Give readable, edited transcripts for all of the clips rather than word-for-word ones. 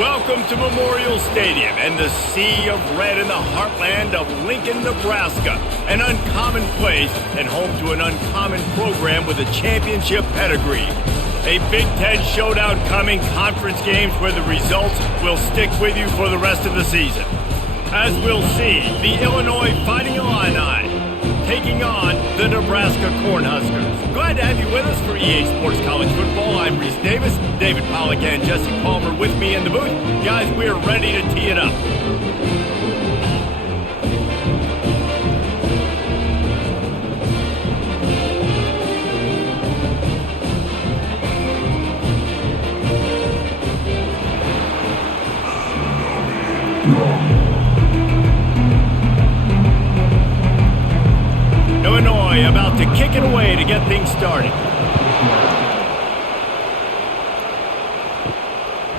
Welcome to Memorial Stadium and the sea of red in the heartland of Lincoln, Nebraska. An uncommon place and home to an uncommon program with a championship pedigree. A Big Ten showdown coming, conference games where the results will stick with you for the rest of the season. As we'll see, the Illinois Fighting Illini taking on the Nebraska Cornhuskers. Glad to have you with us for EA Sports College Football. I'm Reese Davis, David Pollack and Jesse Palmer with me in the booth. Guys, we're ready to tee it up. Illinois about to kick it away to get things started.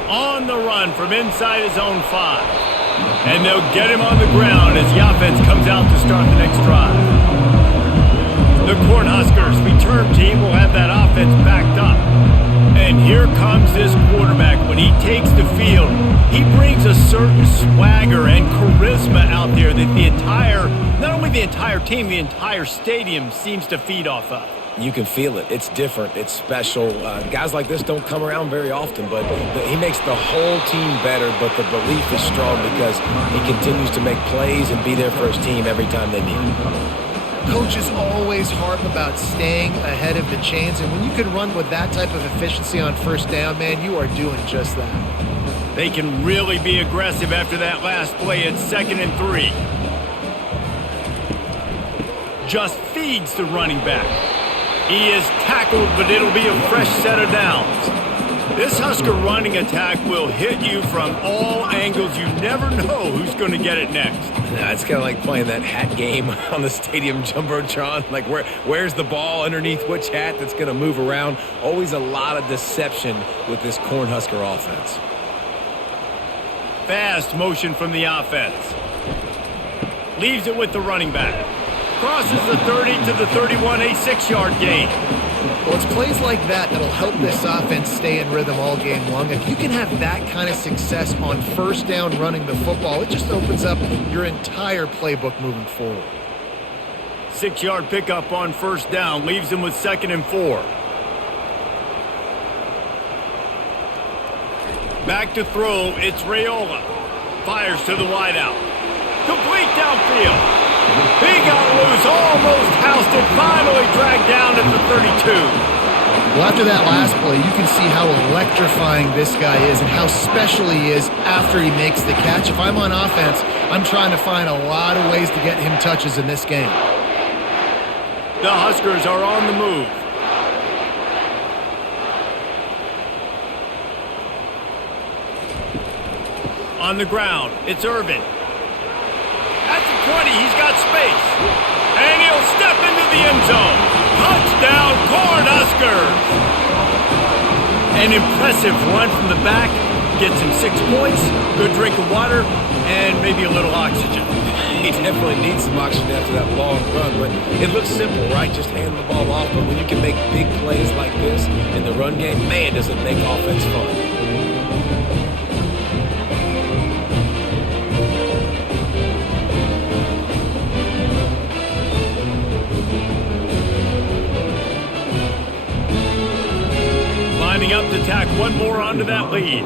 On the run from inside his own 5. And they'll get him on the ground as the offense comes out to start the next drive. The Cornhuskers return team will have that offense backed up. And here comes this quarterback. When he takes the field, he brings a certain swagger and charisma out there that not only the entire team, the entire stadium seems to feed off of. You can feel it. It's different. It's special. Guys like this don't come around very often, but he makes the whole team better, but the belief is strong because he continues to make plays and be there for his team every time they need him. Coaches always harp about staying ahead of the chains, and when you can run with that type of efficiency on first down, man, you are doing just that. They can really be aggressive after that last play at 2nd and 3. Just feeds the running back. He is tackled, but it'll be a fresh set of downs. This Husker running attack will hit you from all angles. You never know who's going to get it next. Yeah, it's kind of like playing that hat game on the stadium jumbotron. Like where's the ball underneath which hat that's going to move around? Always a lot of deception with this Cornhusker offense. Fast motion from the offense. Leaves it with the running back. Crosses the 30 to the 31, a 6-yard gain. Well, it's plays like that that'll help this offense stay in rhythm all game long. If you can have that kind of success on first down running the football, it just opens up your entire playbook moving forward. 6-yard pickup on first down leaves him with 2nd and 4. Back to throw, it's Raiola. Fires to the wideout. Complete downfield. He got loose, almost housed it, finally dragged down at the 32. Well, after that last play, you can see how electrifying this guy is and how special he is after he makes the catch. If I'm on offense, I'm trying to find a lot of ways to get him touches in this game. The Huskers are on the move. On the ground, it's Irvin. At the 20, he's got space. And he'll step into the end zone. Touchdown, Cornhuskers! An impressive run from the back. Gets him 6 points, good drink of water, and maybe a little oxygen. He definitely needs some oxygen after that long run, but it looks simple, right? Just hand the ball off, but when you can make big plays like this in the run game, man, does it make offense fun. Lining up to tack one more onto that lead.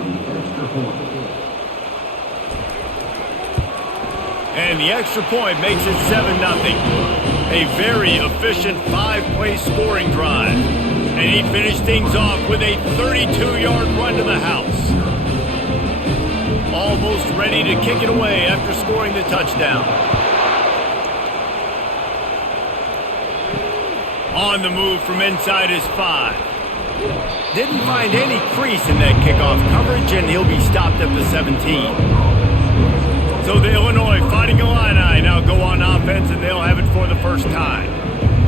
And the extra point makes it 7-0. A very efficient 5-play scoring drive. And he finished things off with a 32-yard run to the house. Almost ready to kick it away after scoring the touchdown. On the move from inside his 5. Didn't find any crease in that kickoff coverage, and he'll be stopped at the 17. So the Illinois Fighting Illini now go on offense, and they'll have it for the first time.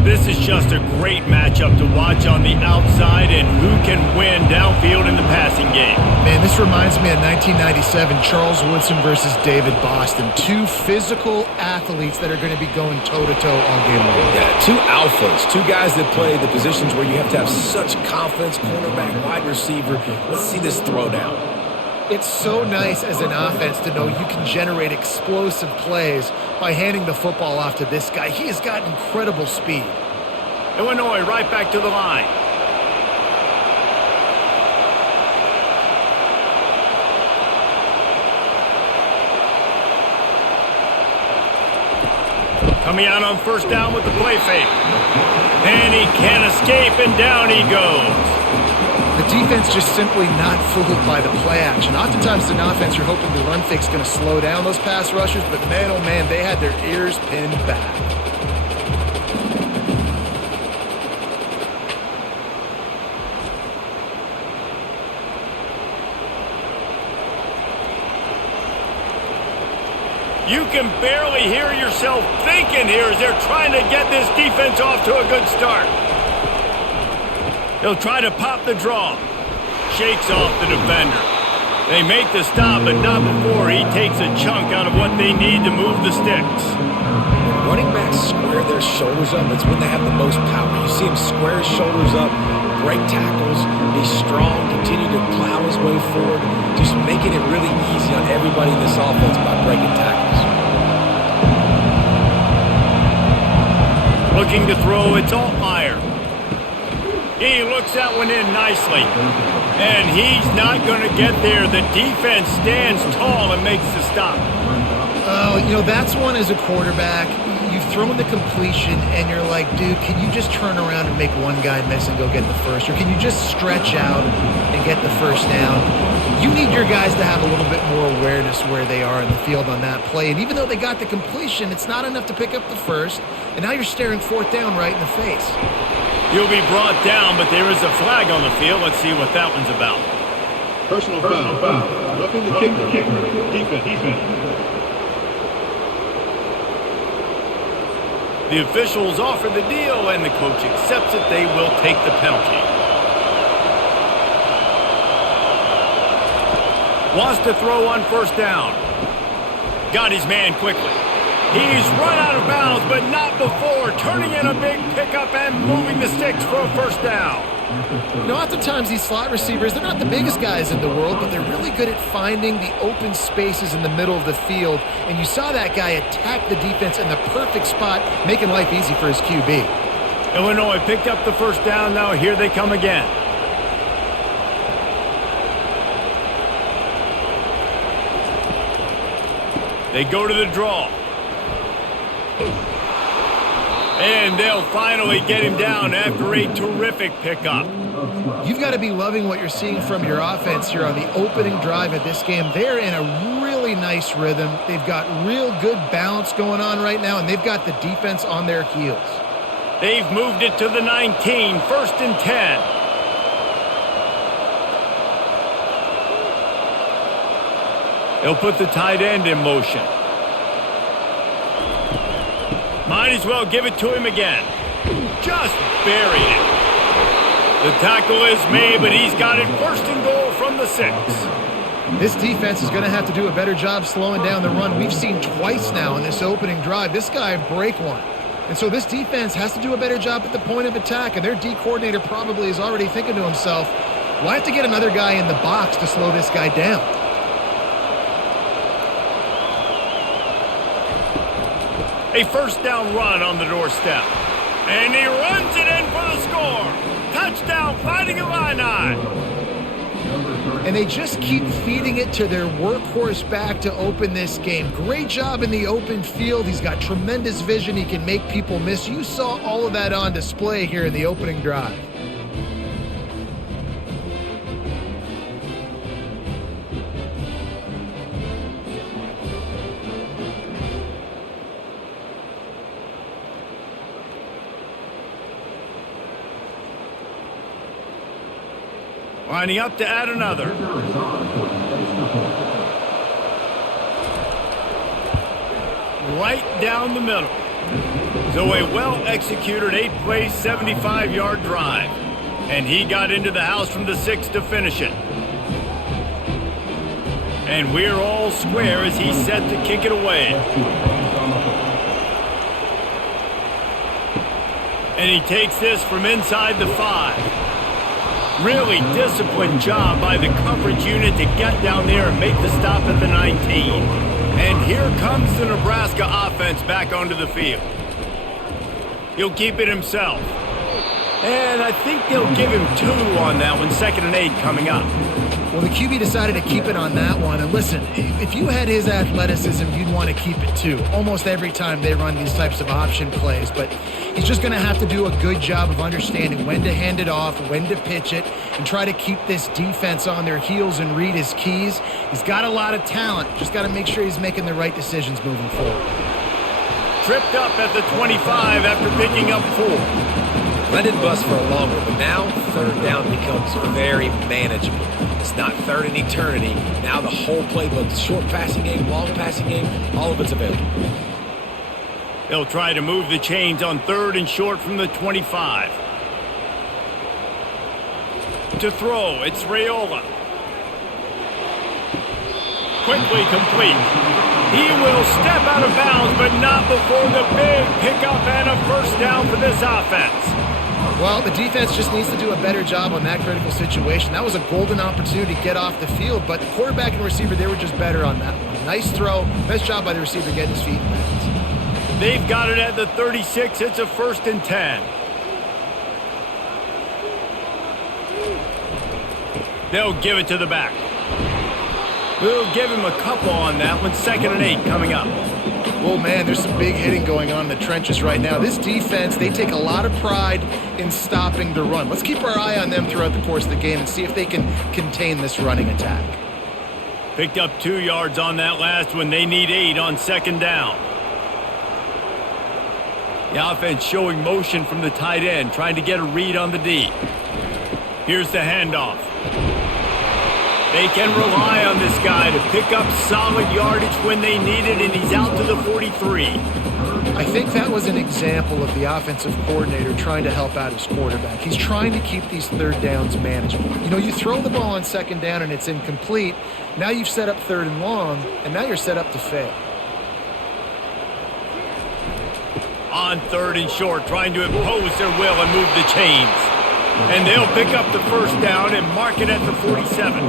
This is just a great matchup to watch on the outside and who can win downfield in the passing game. Man, this reminds me of 1997, Charles Woodson versus David Boston. Two physical athletes that are going to be going toe-to-toe all game long. Yeah, two alphas, two guys that play the positions where you have to have such confidence, cornerback, wide receiver. Let's see this throw down. It's so nice as an offense to know you can generate explosive plays by handing the football off to this guy. He has got incredible speed. Illinois right back to the line. Coming out on first down with the play fake. And he can't escape, and down he goes. The defense just simply not fooled by the play action. Oftentimes as an offense, you're hoping the run fake's going to slow down those pass rushers, but man, oh man, they had their ears pinned back. You can barely hear yourself thinking here as they're trying to get this defense off to a good start. He'll try to pop the draw. Shakes off the defender. They make the stop, but not before he takes a chunk out of what they need to move the sticks. When running backs square their shoulders up, it's when they have the most power. You see him square his shoulders up, break tackles, be strong, continue to plow his way forward, just making it really easy on everybody in this offense by breaking tackles. Looking to throw, it's Altmaier. He looks that one in nicely. And he's not going to get there. The defense stands tall and makes the stop. Oh, you know, that's one as a quarterback. You've thrown the completion, and you're like, dude, can you just turn around and make one guy miss and go get the first? Or can you just stretch out and get the first down? You need your guys to have a little bit more awareness where they are in the field on that play. And even though they got the completion, it's not enough to pick up the first. And now you're staring fourth down right in the face. He'll be brought down, but there is a flag on the field. Let's see what that one's about. Personal foul. Roughing the kicker. Defense. The officials offer the deal, and the coach accepts it. They will take the penalty. Wants to throw on first down. Got his man quickly. He's run out of bounds, but not before turning in a big pickup and moving the sticks for a first down. You know, oftentimes these slot receivers, they're not the biggest guys in the world, but they're really good at finding the open spaces in the middle of the field. And you saw that guy attack the defense in the perfect spot, making life easy for his QB. Illinois picked up the first down. Now here they come again. They go to the draw. And they'll finally get him down after a terrific pickup. You've got to be loving what you're seeing from your offense here on the opening drive of this game. They're in a really nice rhythm. They've got real good balance going on right now, and they've got the defense on their heels. They've moved it to the 19, first and 10. They'll put the tight end in motion. Might as well give it to him again. Just buried it. The tackle is made, but he's got it first and goal from the 6. This defense is going to have to do a better job slowing down the run. We've seen twice now in this opening drive this guy break one. And so this defense has to do a better job at the point of attack, and their D coordinator probably is already thinking to himself, well, I have to get another guy in the box to slow this guy down. A first down run on the doorstep. And he runs it in for the score. Touchdown, Fighting Illini. And they just keep feeding it to their workhorse back to open this game. Great job in the open field. He's got tremendous vision. He can make people miss. You saw all of that on display here in the opening drive. Lining up to add another. Right down the middle. So a well-executed 8-play, 75-yard drive. And he got into the house from the 6 to finish it. And we're all square as he's set to kick it away. And he takes this from inside the 5. Really disciplined job by the coverage unit to get down there and make the stop at the 19. And here comes the Nebraska offense back onto the field. He'll keep it himself. And I think they'll give him 2 on that one, 2nd and 8 coming up. Well, the QB decided to keep it on that one. And listen, if you had his athleticism, you'd want to keep it too. Almost every time they run these types of option plays. But he's just going to have to do a good job of understanding when to hand it off, when to pitch it, and try to keep this defense on their heels and read his keys. He's got a lot of talent. Just got to make sure he's making the right decisions moving forward. Tripped up at the 25 after picking up 4. Let it bust for a long one, but now 3rd down becomes very manageable. It's not 3rd in eternity. Now the whole playbook, short passing game, long passing game, all of it's available. They'll try to move the chains on 3rd and short from the 25. To throw, it's Raiola. Quickly complete. He will step out of bounds, but not before the big pickup and a 1st down for this offense. Well, the defense just needs to do a better job on that critical situation. That was a golden opportunity to get off the field, but the quarterback and receiver, they were just better on that one. Nice throw. Best job by the receiver getting his feet in bounds. They've got it at the 36. It's a 1st and 10. They'll give it to the back. We'll give him a couple on that one. 2nd and 8 coming up. Well, man, there's some big hitting going on in the trenches right now. This defense, they take a lot of pride in stopping the run. Let's keep our eye on them throughout the course of the game and see if they can contain this running attack. Picked up 2 yards on that last one. They need 8 on 2nd down. The offense showing motion from the tight end, trying to get a read on the D. Here's the handoff. They can rely on this guy to pick up solid yardage when they need it, and he's out to the 43. I think that was an example of the offensive coordinator trying to help out his quarterback. He's trying to keep these 3rd downs manageable. You know, you throw the ball on 2nd down and it's incomplete. Now you've set up 3rd and long, and now you're set up to fail. On 3rd and short, trying to impose their will and move the chains. And they'll pick up the 1st down and mark it at the 47.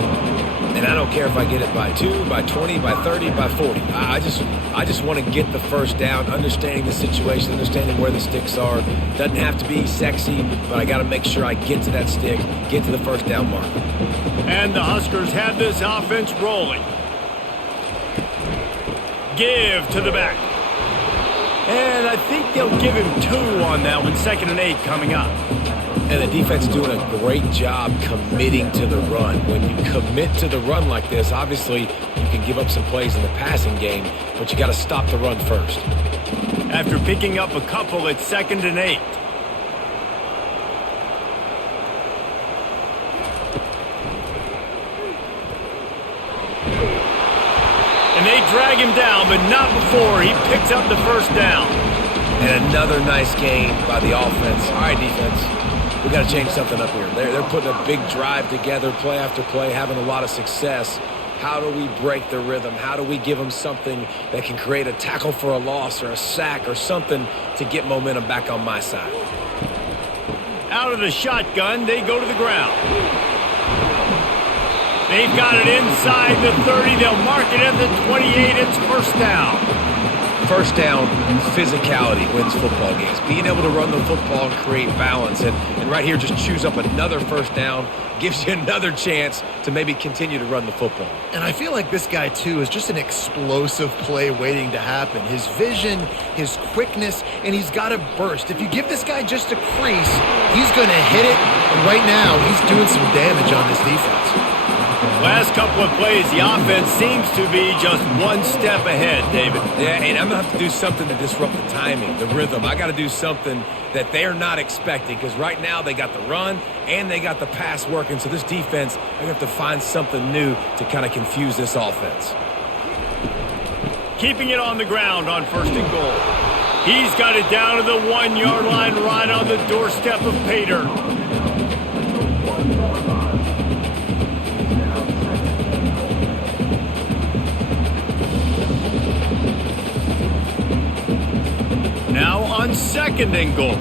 And I don't care if I get it by 2, by 20, by 30, by 40. I just want to get the 1st down, understanding the situation, understanding where the sticks are. Doesn't have to be sexy, but I got to make sure I get to that stick, get to the 1st down mark. And the Huskers have this offense rolling. Give to the back. And I think they'll give him 2 on that one. 2nd and 8 coming up. And the defense doing a great job committing to the run. When you commit to the run like this, obviously you can give up some plays in the passing game, but you got to stop the run first. After picking up a couple, it's 2nd and 8. And they drag him down, but not before he picks up the 1st down. And another nice gain by the offense. All right, defense. We got to change something up here. They're putting a big drive together, play after play, having a lot of success. How do we break the rhythm? How do we give them something that can create a tackle for a loss or a sack or something to get momentum back on my side? Out of the shotgun, they go to the ground. They've got it inside the 30. They'll mark it at the 28. It's 1st down. 1st down, physicality wins football games. Being able to run the football and create balance. And right here, just choose up another 1st down, gives you another chance to maybe continue to run the football. And I feel like this guy, too, is just an explosive play waiting to happen. His vision, his quickness, and he's got a burst. If you give this guy just a crease, he's going to hit it. And right now, he's doing some damage on this defense. Last couple of plays, the offense seems to be just one step ahead, David. Yeah, and I'm going to have to do something to disrupt the timing, the rhythm. I got to do something that they're not expecting, because right now they got the run and they got the pass working. So this defense, they're going to have to find something new to kind of confuse this offense. Keeping it on the ground on 1st and goal. He's got it down to the 1-yard line, right on the doorstep of Pater. Now on 2nd and goal.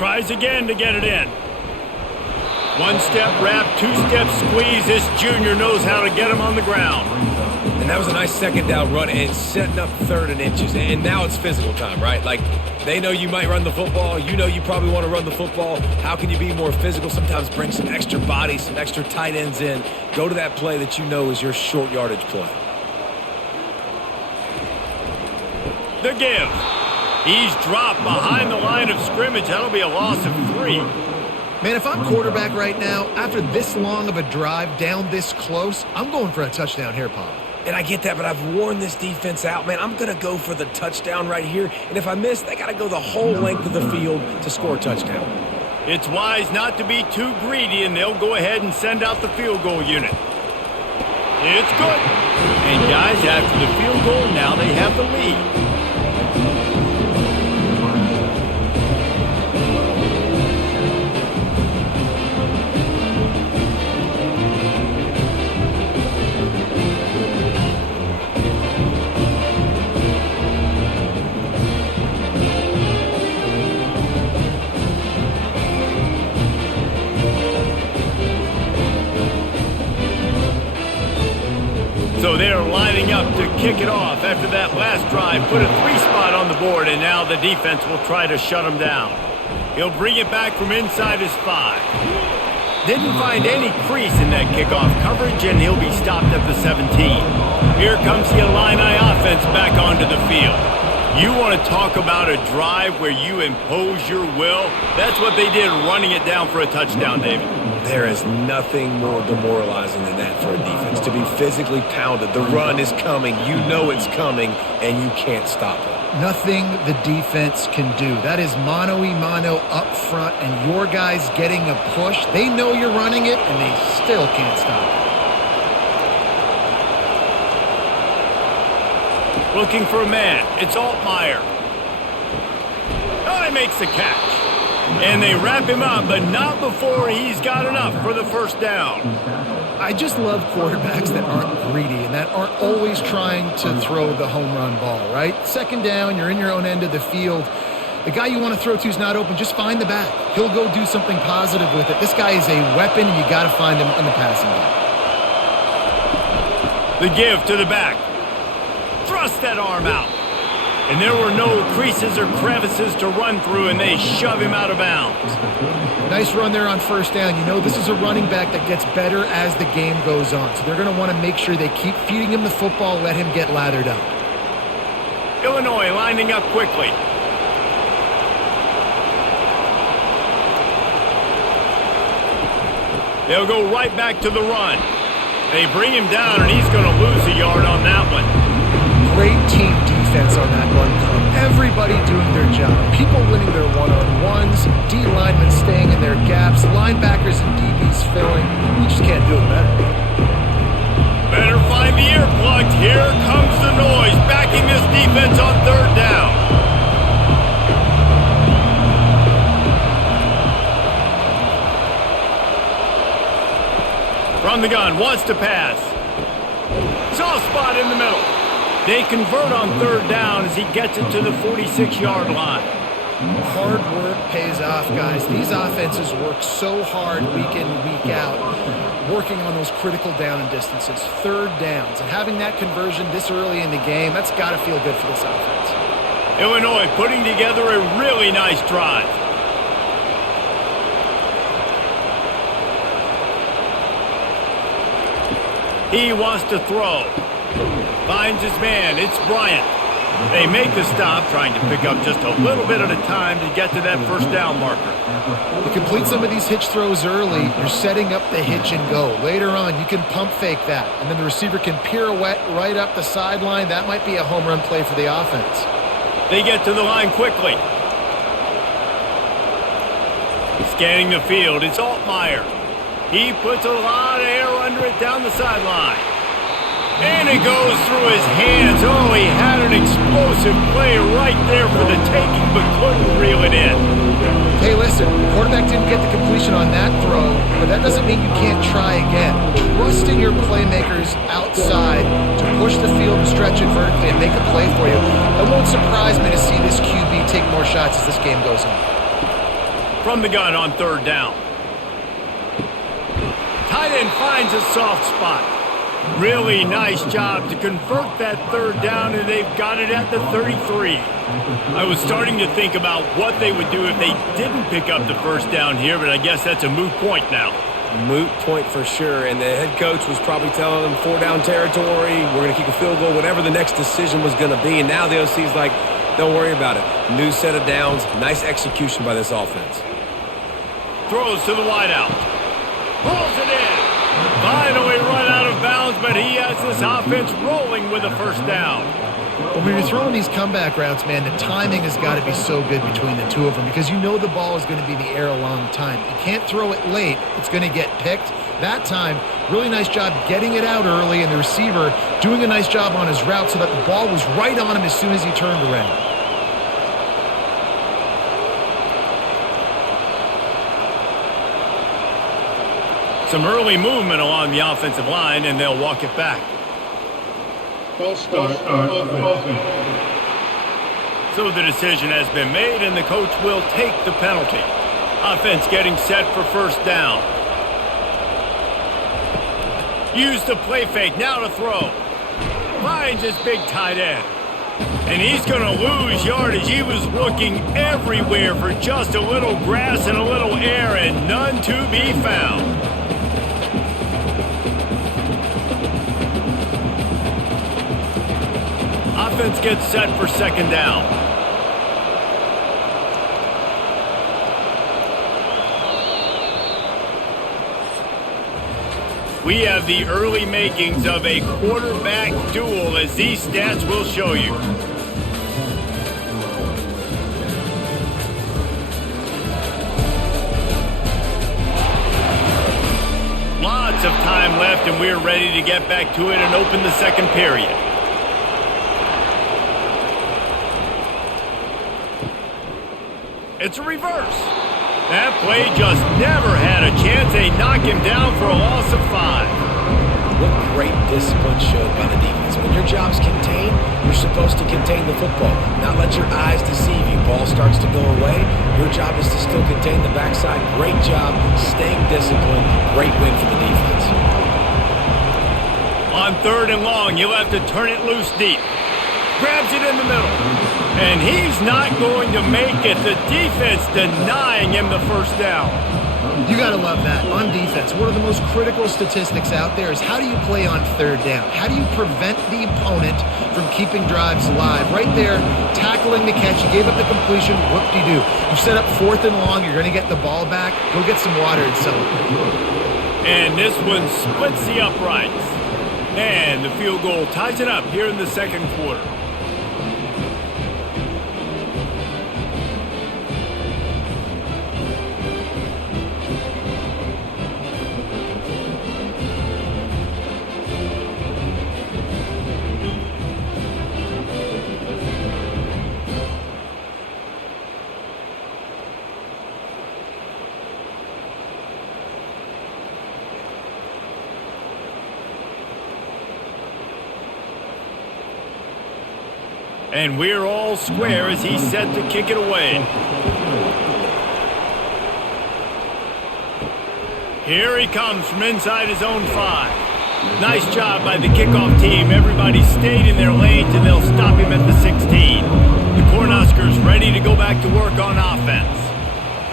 Tries again to get it in. One-step wrap, two-step squeeze. This junior knows how to get him on the ground. And that was a nice second down run and setting up 3rd and inches. And now it's physical time, right? Like, they know you might run the football. You know you probably want to run the football. How can you be more physical? Sometimes bring some extra body, some extra tight ends in. Go to that play that you know is your short yardage play. The give. He's dropped behind the line of scrimmage. That'll be a loss of 3. Man, if I'm quarterback right now, after this long of a drive down this close, I'm going for a touchdown here, Pop. And I get that, but I've worn this defense out, man. I'm going to go for the touchdown right here. And if I miss, they got to go the whole length of the field to score a touchdown. It's wise not to be too greedy, and they'll go ahead and send out the field goal unit. It's good. And guys, after the field goal, now they have the lead. So they're lining up to kick it off after that last drive. Put a 3-spot on the board, and now the defense will try to shut him down. He'll bring it back from inside his 5. Didn't find any crease in that kickoff coverage, and he'll be stopped at the 17. Here comes the Illini offense back onto the field. You want to talk about a drive where you impose your will? That's what they did, running it down for a touchdown, David. There is nothing more demoralizing than that for a defense, to be physically pounded. The run is coming. You know it's coming, and you can't stop it. Nothing the defense can do. That is mano-a-mano up front, and your guys getting a push. They know you're running it, and they still can't stop it. Looking for a man. It's Altmaier. Oh, he makes the catch. And they wrap him up, but not before he's got enough for the first down. I just love quarterbacks that aren't greedy and that aren't always trying to throw the home run ball, right? Second down, you're in your own end of the field. The guy you want to throw to is not open. Just find the back. He'll go do something positive with it. This guy is a weapon, and you got to find him in the passing game. The give to the back. Thrust that arm out. And there were no creases or crevices to run through, and they shove him out of bounds. Nice run there on first down. You know this is a running back that gets better as the game goes on. So they're going to want to make sure they keep feeding him the football, let him get lathered up. Illinois lining up quickly. They'll go right back to the run. They bring him down, and he's going to lose a yard on that one. Great team defense on that run. Everybody doing their job. People winning their one-on-ones, D-linemen staying in their gaps, linebackers and DBs filling. You just can't do it better. Better find the earplugs. Here comes the noise, backing this defense on third down. From the gun, wants to pass. Soft spot in the middle. They convert on third down as he gets it to the 46-yard line. Hard work pays off, guys. These offenses work so hard week in and week out, working on those critical down and distances, third downs. And having that conversion this early in the game, that's got to feel good for this offense. Illinois putting together a really nice drive. He wants to throw. Finds his man. It's Bryant. They make the stop, trying to pick up just a little bit at a time to get to that first down marker. You complete some of these hitch throws early, you're setting up the hitch and go. Later on, you can pump fake that, and then the receiver can pirouette right up the sideline. That might be a home run play for the offense. They get to the line quickly. Scanning the field, it's Altmaier. He puts a lot of air under it down the sideline. And it goes through his hands. Oh, he had an explosive play right there for the taking, but couldn't reel it in. Hey, listen, quarterback didn't get the completion on that throw, but that doesn't mean you can't try again. Trust in your playmakers outside to push the field and stretch it vertically and make a play for you. It won't surprise me to see this QB take more shots as this game goes on. from the gun on third down. Tight end finds a soft spot. Really nice job to convert that third down, and they've got it at the 33. I was starting to think about what they would do if they didn't pick up the first down here, but I guess that's a moot point now. Moot point for sure, and the head coach was probably telling them 4-down territory, we're going to kick a field goal, whatever the next decision was going to be, and now the OC's like, don't worry about it. New set of downs, nice execution by this offense. Throws to the wideout. Pulls it in. Finally run out of bounds, but he has this offense rolling with a first down. When you're throwing these comeback routes, man, the timing has got to be so good between the two of them because you know the ball is going to be in the air a long time. You can't throw it late. It's going to get picked. That time, really nice job getting it out early, and the receiver doing a nice job on his route so that the ball was right on him as soon as he turned around. Some early movement along the offensive line, and they'll walk it back. False start. So the decision has been made, and the coach will take the penalty. Offense getting set for first down. Use the play fake, now to throw. Finds his big tight end. And he's going to lose yardage. He was looking everywhere for just a little grass and a little air, and none to be found. Offense gets set for second down. We have the early makings of a quarterback duel, as these stats will show you. Lots of time left, and we're ready to get back to it and open the second period. It's a reverse. That play just never had a chance. They knock him down for a loss of 5. What great discipline showed by the defense. When your job's contained, you're supposed to contain the football, not let your eyes deceive you. Ball starts to go away. Your job is to still contain the backside. Great job staying disciplined. Great win for the defense. On third and long, you'll have to turn it loose deep. Grabs it in the middle. And he's not going to make it. The defense denying him the first down. You got to love that. On defense, one of the most critical statistics out there is how do you play on third down? How do you prevent the opponent from keeping drives alive? Right there, tackling the catch. You gave up the completion. Whoop-de-doo. You set up fourth and long. You're going to get the ball back. Go get some water and celebrate. And this one splits the uprights. And the field goal ties it up here in the second quarter. And we're all square as he's set to kick it away. Here he comes from inside his own 5. Nice job by the kickoff team. Everybody stayed in their lanes, and they'll stop him at the 16. The Cornhuskers ready to go back to work on offense.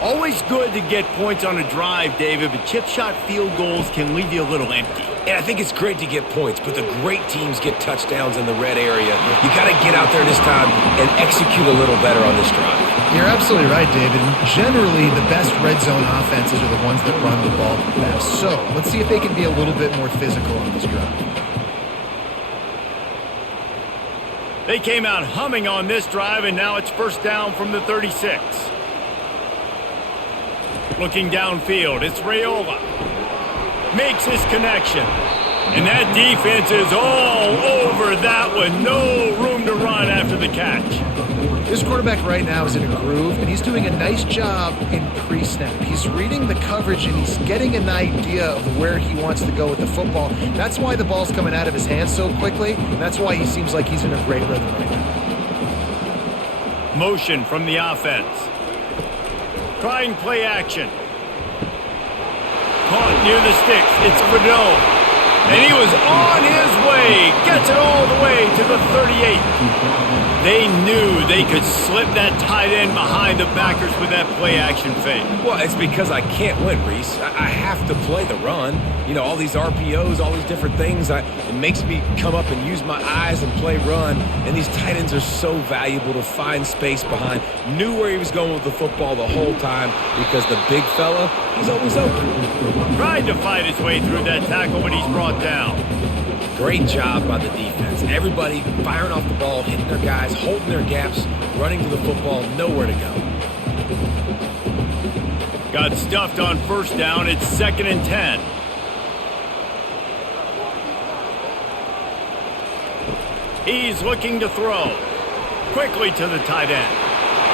Always good to get points on a drive, David, but chip shot field goals can leave you a little empty. And I think it's great to get points, but the great teams get touchdowns in the red area. You got to get out there this time and execute a little better on this drive. You're absolutely right, David. And generally, the best red zone offenses are the ones that run the ball the best. So let's see if they can be a little bit more physical on this drive. They came out humming on this drive, and now it's first down from the 36. Looking downfield, it's Raiola. Makes his connection. And that defense is all over that one. No room to run after the catch. This quarterback right now is in a groove, and he's doing a nice job in pre-snap. He's reading the coverage, and he's getting an idea of where he wants to go with the football. That's why the ball's coming out of his hands so quickly, and that's why he seems like he's in a great rhythm right now. Motion from the offense. Trying play action. Caught near the sticks. It's Fado. And he was on his way. Gets it all the way to the 38. They knew they could slip that tight end behind the backers with that play action fake. Well, it's because I can't win, Reese. I have to play the run. You know, all these RPOs, all these different things. It makes me come up and use my eyes and play run. And these tight ends are so valuable to find space behind. Knew where he was going with the football the whole time because the big fella, he's always open. Tried to fight his way through that tackle, but he's brought down. Great job by the defense. Everybody firing off the ball, hitting their guys, holding their gaps, running to the football, nowhere to go. Got stuffed on first down. It's 2nd and 10. He's looking to throw. Quickly to the tight end.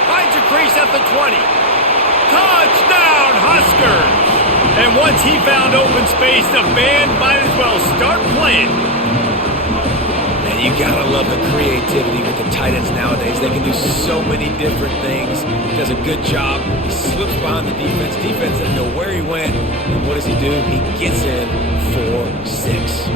Finds a crease at the 20. Touchdown, Huskers! And once he found open space, the band might as well start playing. And you gotta love the creativity with the tight ends nowadays. They can do so many different things. He does a good job. He slips behind the defense. Defense doesn't know where he went. And what does he do? He gets in for 6.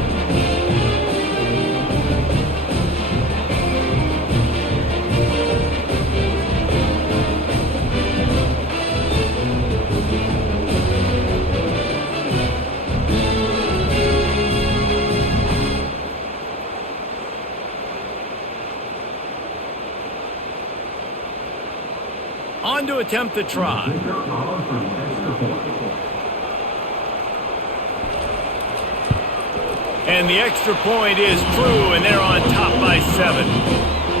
On to attempt the try. And the extra point is true, and they're on top by 7.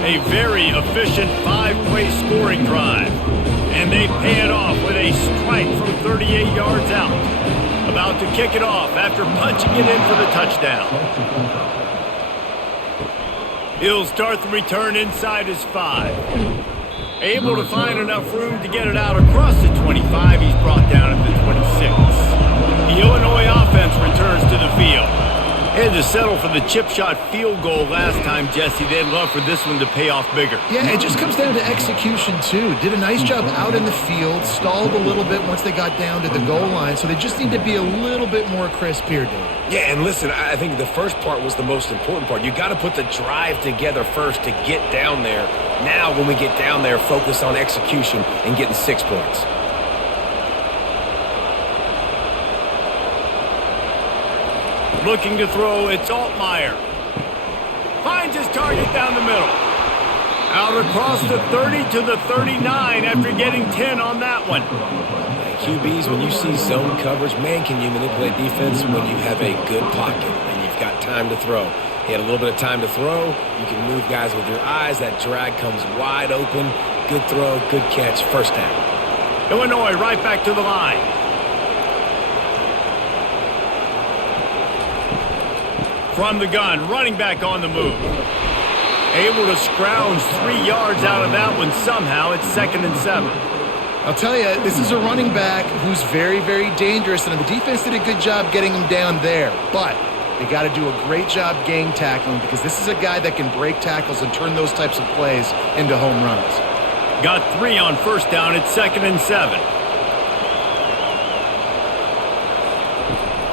A very efficient 5-play scoring drive. And they pay it off with a strike from 38 yards out. About to kick it off after punching it in for the touchdown. He'll start the return inside his 5. Able to find enough room to get it out across the 25. He's brought down at the 26. The Illinois offense returns to the field. Had to settle for the chip shot field goal last time, Jesse. They'd love for this one to pay off bigger. Yeah, it just comes down to execution, too. Did a nice job out in the field, stalled a little bit once they got down to the goal line, so they just need to be a little bit more crisp here, Dave. Yeah, and listen, I think the first part was the most important part. You got to put the drive together first to get down there. Now, when we get down there, focus on execution and getting 6 points. Looking to throw, it's Altmaier. Finds his target down the middle. Out across the 30 to the 39 after getting 10 on that one. QBs, when you see zone coverage, man, can you manipulate defense when you have a good pocket and you've got time to throw. He had a little bit of time to throw. You can move guys with your eyes. That drag comes wide open. Good throw, good catch, first down. Illinois right back to the line. From the gun, running back on the move. Able to scrounge 3 yards out of that one somehow. It's 2nd and 7. I'll tell you, this is a running back who's very, very dangerous, and the defense did a good job getting him down there. But they got to do a great job gang tackling because this is a guy that can break tackles and turn those types of plays into home runs. Got 3 on first down. It's 2nd and 7.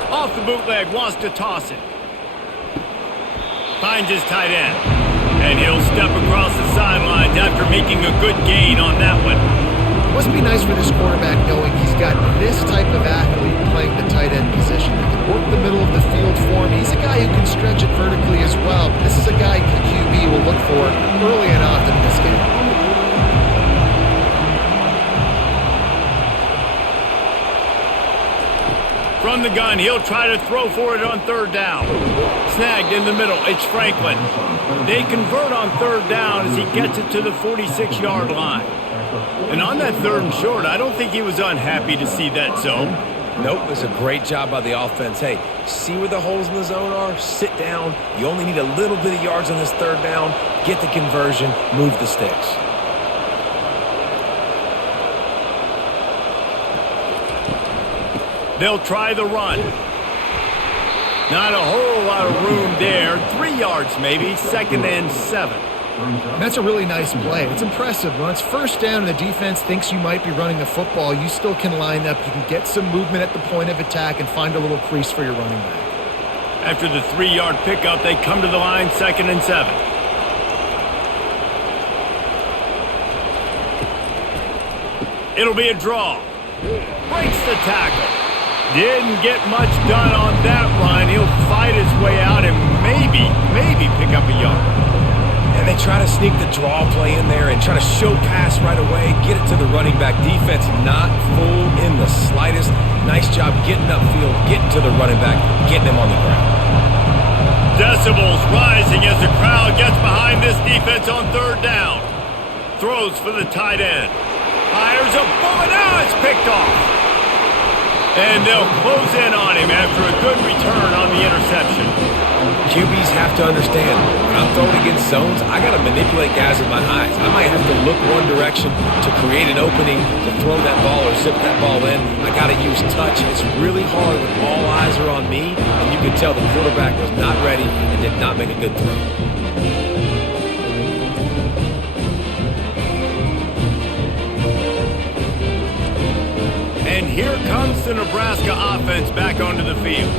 Off the bootleg, wants to toss it. Finds his tight end. And he'll step across the sidelines after making a good gain on that one. It must be nice for this quarterback knowing he's got this type of athlete playing the tight end position. He can work the middle of the field for him. He's a guy who can stretch it vertically as well. But this is a guy the QB will look for early and often in this game. From the gun, he'll try to throw for it on 3rd down. Snagged in the middle, it's Franklin. They convert on 3rd down as he gets it to the 46-yard line. And on that 3rd and short, I don't think he was unhappy to see that zone. Nope, it's a great job by the offense. Hey, see where the holes in the zone are? Sit down. You only need a little bit of yards on this 3rd down. Get the conversion, move the sticks. They'll try the run. Not a whole lot of room there. 3 yards maybe, 2nd and 7. And that's a really nice play. It's impressive. When it's first down and the defense thinks you might be running the football, you still can line up. You can get some movement at the point of attack and find a little crease for your running back. After the 3-yard pickup, they come to the line 2nd and 7. It'll be a draw. Breaks the tackle. Didn't get much done on that run. He'll fight his way out and maybe pick up a yard. And they try to sneak the draw play in there and try to show pass right away, get it to the running back. Defense not fooled in the slightest. Nice job getting upfield, getting to the running back, getting him on the ground. Decibels rising as the crowd gets behind this defense on 3rd down. Throws for the tight end. Fires a bullet. Now it's picked off. And they'll close in on him after a good return on the interception. QBs have to understand, when I'm throwing against zones, I got to manipulate guys with my eyes. I might have to look one direction to create an opening to throw that ball or zip that ball in. I got to use touch. It's really hard when all eyes are on me, and you can tell the quarterback was not ready and did not make a good throw. And here comes the Nebraska offense back onto the field.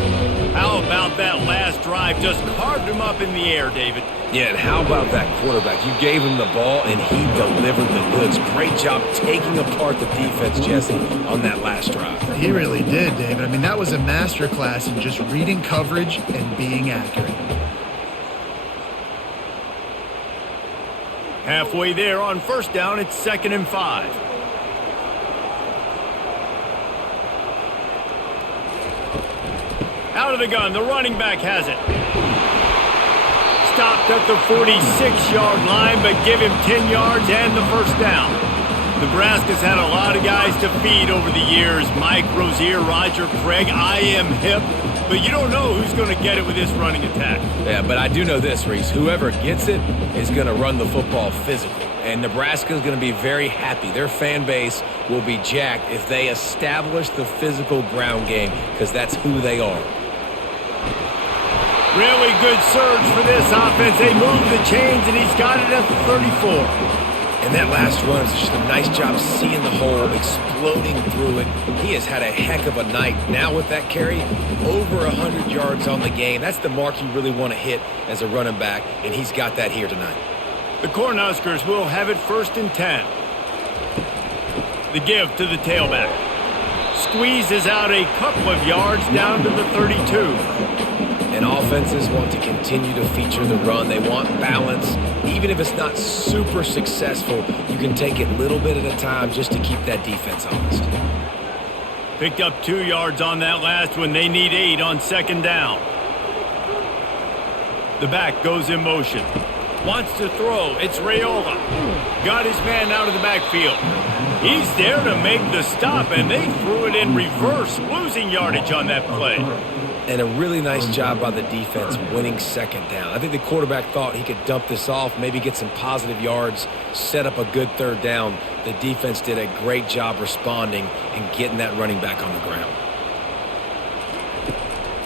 How about that last drive? Just carved him up in the air, David. Yeah, and how about that quarterback? You gave him the ball, and he delivered the goods. Great job taking apart the defense, Jesse, on that last drive. He really did, David. I mean, that was a masterclass in just reading coverage and being accurate. Halfway there on 1st down, it's 2nd and 5. Out of the gun, the running back has it. Stopped at the 46-yard line, but give him 10 yards and the 1st down. Nebraska's had a lot of guys to feed over the years. Mike Rozier, Roger Craig, I am hip. But you don't know who's going to get it with this running attack. Yeah, but I do know this, Reese. Whoever gets it is going to run the football physical. And Nebraska's going to be very happy. Their fan base will be jacked if they establish the physical ground game, because that's who they are. Really good surge for this offense. They move the chains, and he's got it at the 34. And that last run is just a nice job seeing the hole, exploding through it. He has had a heck of a night. Now with that carry, over 100 yards on the game. That's the mark you really want to hit as a running back, and he's got that here tonight. The Cornhuskers will have it 1st and 10. The give to the tailback. Squeezes out a couple of yards down to the 32. And offenses want to continue to feature the run. They want balance. Even if it's not super successful, you can take it a little bit at a time just to keep that defense honest. Picked up 2 yards on that last one. They need 8 on 2nd down. The back goes in motion. Wants to throw. It's Raiola. Got his man out of the backfield. He's there to make the stop, and they threw it in reverse, losing yardage on that play. And a really nice job by the defense winning 2nd down. I think the quarterback thought he could dump this off, maybe get some positive yards, set up a good 3rd down. The defense did a great job responding and getting that running back on the ground.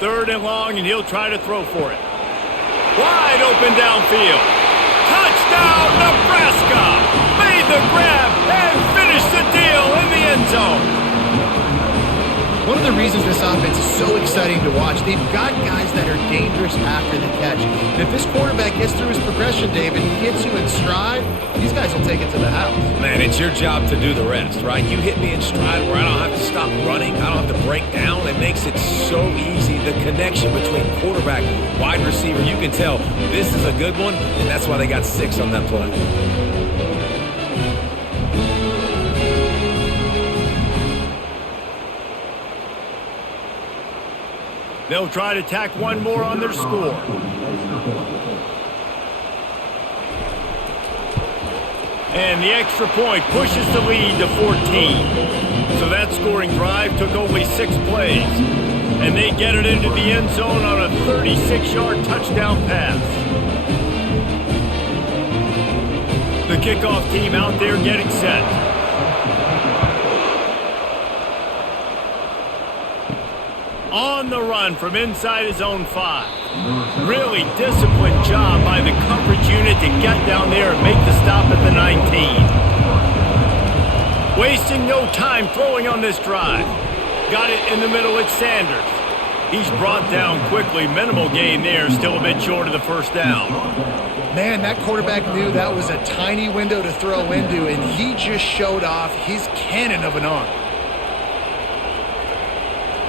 3rd and long, and he'll try to throw for it. Wide open downfield. Touchdown, Nebraska! Made the grab and finished the deal in the end zone. One of the reasons this offense is so exciting to watch, they've got guys that are dangerous after the catch. And if this quarterback gets through his progression, David, he gets you in stride, these guys will take it to the house. Man, it's your job to do the rest, right? You hit me in stride where I don't have to stop running. I don't have to break down. It makes it so easy. The connection between quarterback, wide receiver, you can tell this is a good one, and that's why they got 6 on that play. They'll try to tack one more on their score. And the extra point pushes the lead to 14. So that scoring drive took only 6 plays. And they get it into the end zone on a 36-yard touchdown pass. The kickoff team out there getting set. On the run from inside his own 5. Really disciplined job by the coverage unit to get down there and make the stop at the 19. Wasting no time throwing on this drive. Got it in the middle at Sanders. He's brought down quickly. Minimal gain there, still a bit short of the first down. Man, that quarterback knew that was a tiny window to throw into, and he just showed off his cannon of an arm.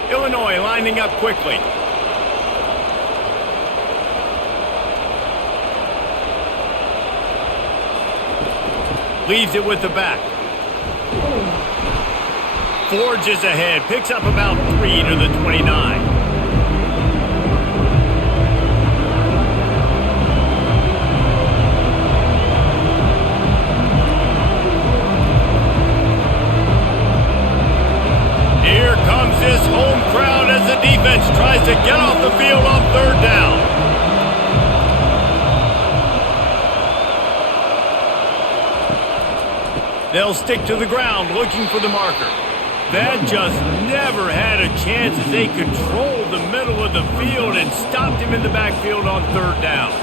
Illinois lining up quickly. Leaves it with the back. Forges ahead, picks up about 3 to the 29. Here comes this home crowd as the defense tries to get off the field on third down. They'll stick to the ground looking for the marker. That just never had a chance as they controlled the middle of the field and stopped him in the backfield on third down.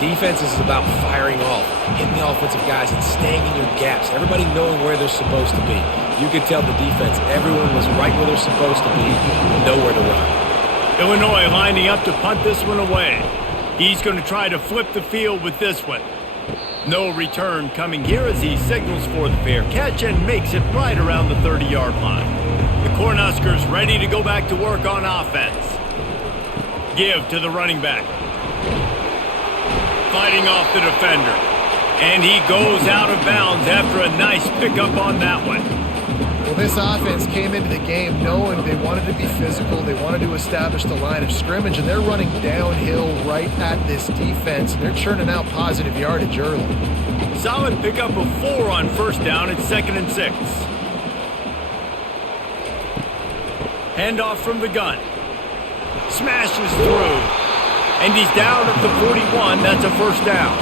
Defense is about firing off, hitting the offensive guys and staying in your gaps. Everybody knowing where they're supposed to be. You could tell the defense, everyone was right where they're supposed to be, nowhere to run. Illinois lining up to punt this one away. He's going to try to flip the field with this one. No return coming here as he signals for the fair catch and makes it right around the 30-yard line. The Cornhuskers ready to go back to work on offense. Give to the running back. Fighting off the defender. And he goes out of bounds after a nice pickup on that one. Well, this offense came into the game knowing they wanted to be physical, they wanted to establish the line of scrimmage, and they're running downhill right at this defense, and they're churning out positive yardage early. Solid pickup of 4 on first down at 2nd and 6. Handoff from the gun. Smashes through. And he's down at the 41. That's a first down.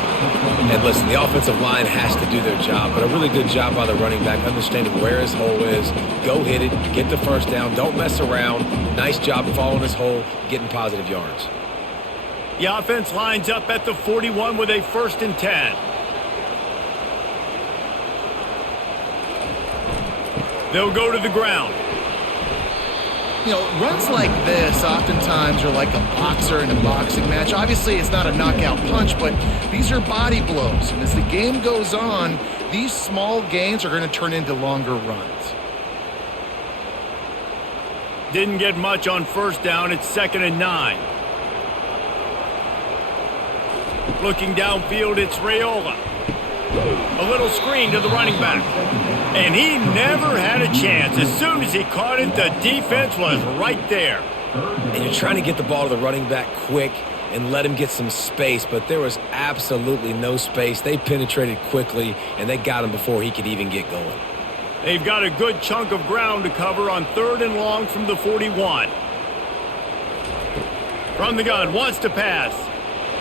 And listen, the offensive line has to do their job, but a really good job by the running back, understanding where his hole is. Go hit it, get the first down, don't mess around. Nice job following his hole, getting positive yards. The offense lines up at the 41 with a 1st and 10. They'll go to the ground. You know, runs like this oftentimes are like a boxer in a boxing match. Obviously, it's not a knockout punch, but these are body blows. And as the game goes on, these small gains are going to turn into longer runs. Didn't get much on first down. It's 2nd and 9. Looking downfield, it's Raiola. A little screen to the running back. And he never had a chance. As soon as he caught it, the defense was right there. And you're trying to get the ball to the running back quick and let him get some space, but there was absolutely no space. They penetrated quickly, and they got him before he could even get going. They've got a good chunk of ground to cover on 3rd and long from the 41. From the gun, wants to pass.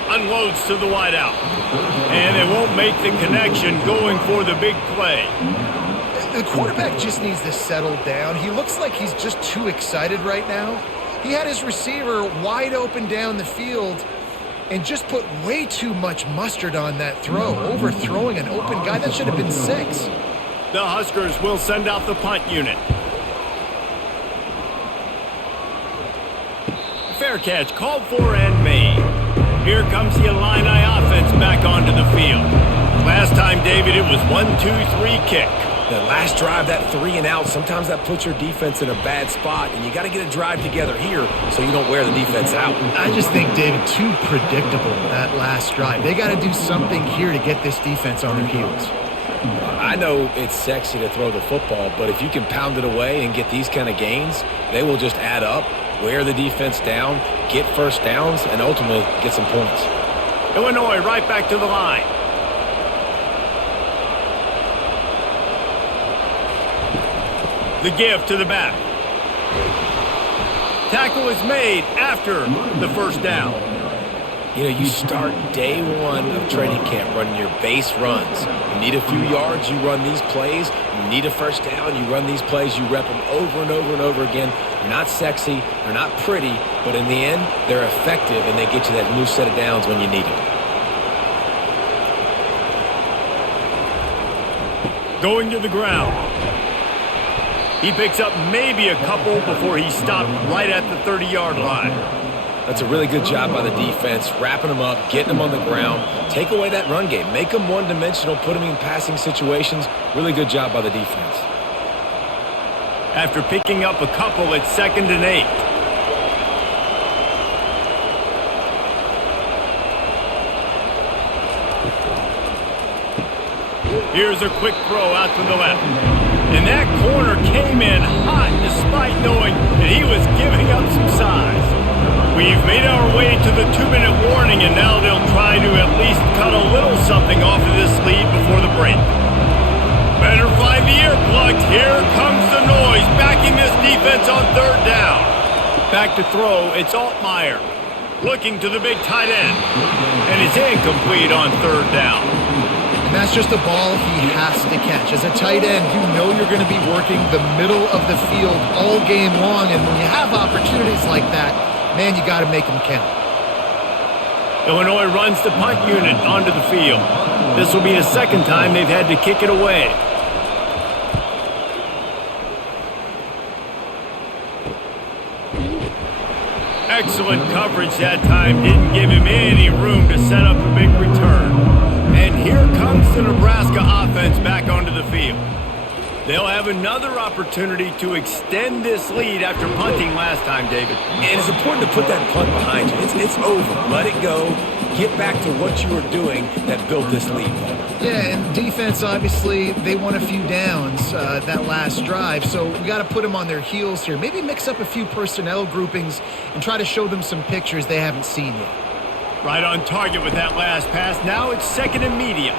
Unloads to the wideout. And they won't make the connection going for the big play. The quarterback just needs to settle down. He looks like he's just too excited right now. He had his receiver wide open down the field and just put way too much mustard on that throw, overthrowing an open guy. That should have been 6. The Huskers will send out the punt unit. Fair catch called for and made. Here comes the Illini offense back onto the field. Last time, David, it was 1-2-3 kick. The last drive, that 3 and out, sometimes that puts your defense in a bad spot, and you got to get a drive together here so you don't wear the defense out. I just think, David, too predictable, that last drive. They got to do something here to get this defense on their heels. I know it's sexy to throw the football, but if you can pound it away and get these kind of gains, they will just add up, wear the defense down, get first downs, and ultimately get some points. Illinois right back to the line. The give to the back. Tackle is made after the first down. You know, you start day one of training camp running your base runs. You need a few yards, you run these plays. You need a first down, you run these plays. You rep them over and over and over again. They're not sexy, they're not pretty, but in the end, they're effective, and they get you that new set of downs when you need them. going to the ground. He picks up maybe a couple before he stopped right at the 30-yard line. That's a really good job by the defense, wrapping them up, getting them on the ground. Take away that run game. Make them one-dimensional, put them in passing situations. Really good job by the defense. After picking up a couple, it's 2nd and 8. Here's a quick throw out to the left. And that corner came in hot despite knowing that he was giving up some size. We've made our way to the 2-minute warning, and now they'll try to at least cut a little something off of this lead before the break. Better find the earplugs. Here comes the noise, backing this defense on 3rd down. Back to throw, it's Altmaier. Looking to the big tight end. And it's incomplete on 3rd down. And that's just a ball he has to catch. As a tight end, you know you're going to be working the middle of the field all game long, and when you have opportunities like that, man, you got to make them count. Illinois runs the punt unit onto the field. This will be the 2nd time they've had to kick it away. Excellent coverage that time. Didn't give him any room to set up a big return. And here comes the Nebraska offense back onto the field. They'll have another opportunity to extend this lead after punting last time, David. And it's important to put that punt behind you. It's over. Let it go. Get back to what you were doing that built this lead. Yeah, and defense, obviously, they won a few downs that last drive, so we got to put them on their heels here. Maybe mix up a few personnel groupings and try to show them some pictures they haven't seen yet. Right on target with that last pass. Now it's 2nd and medium.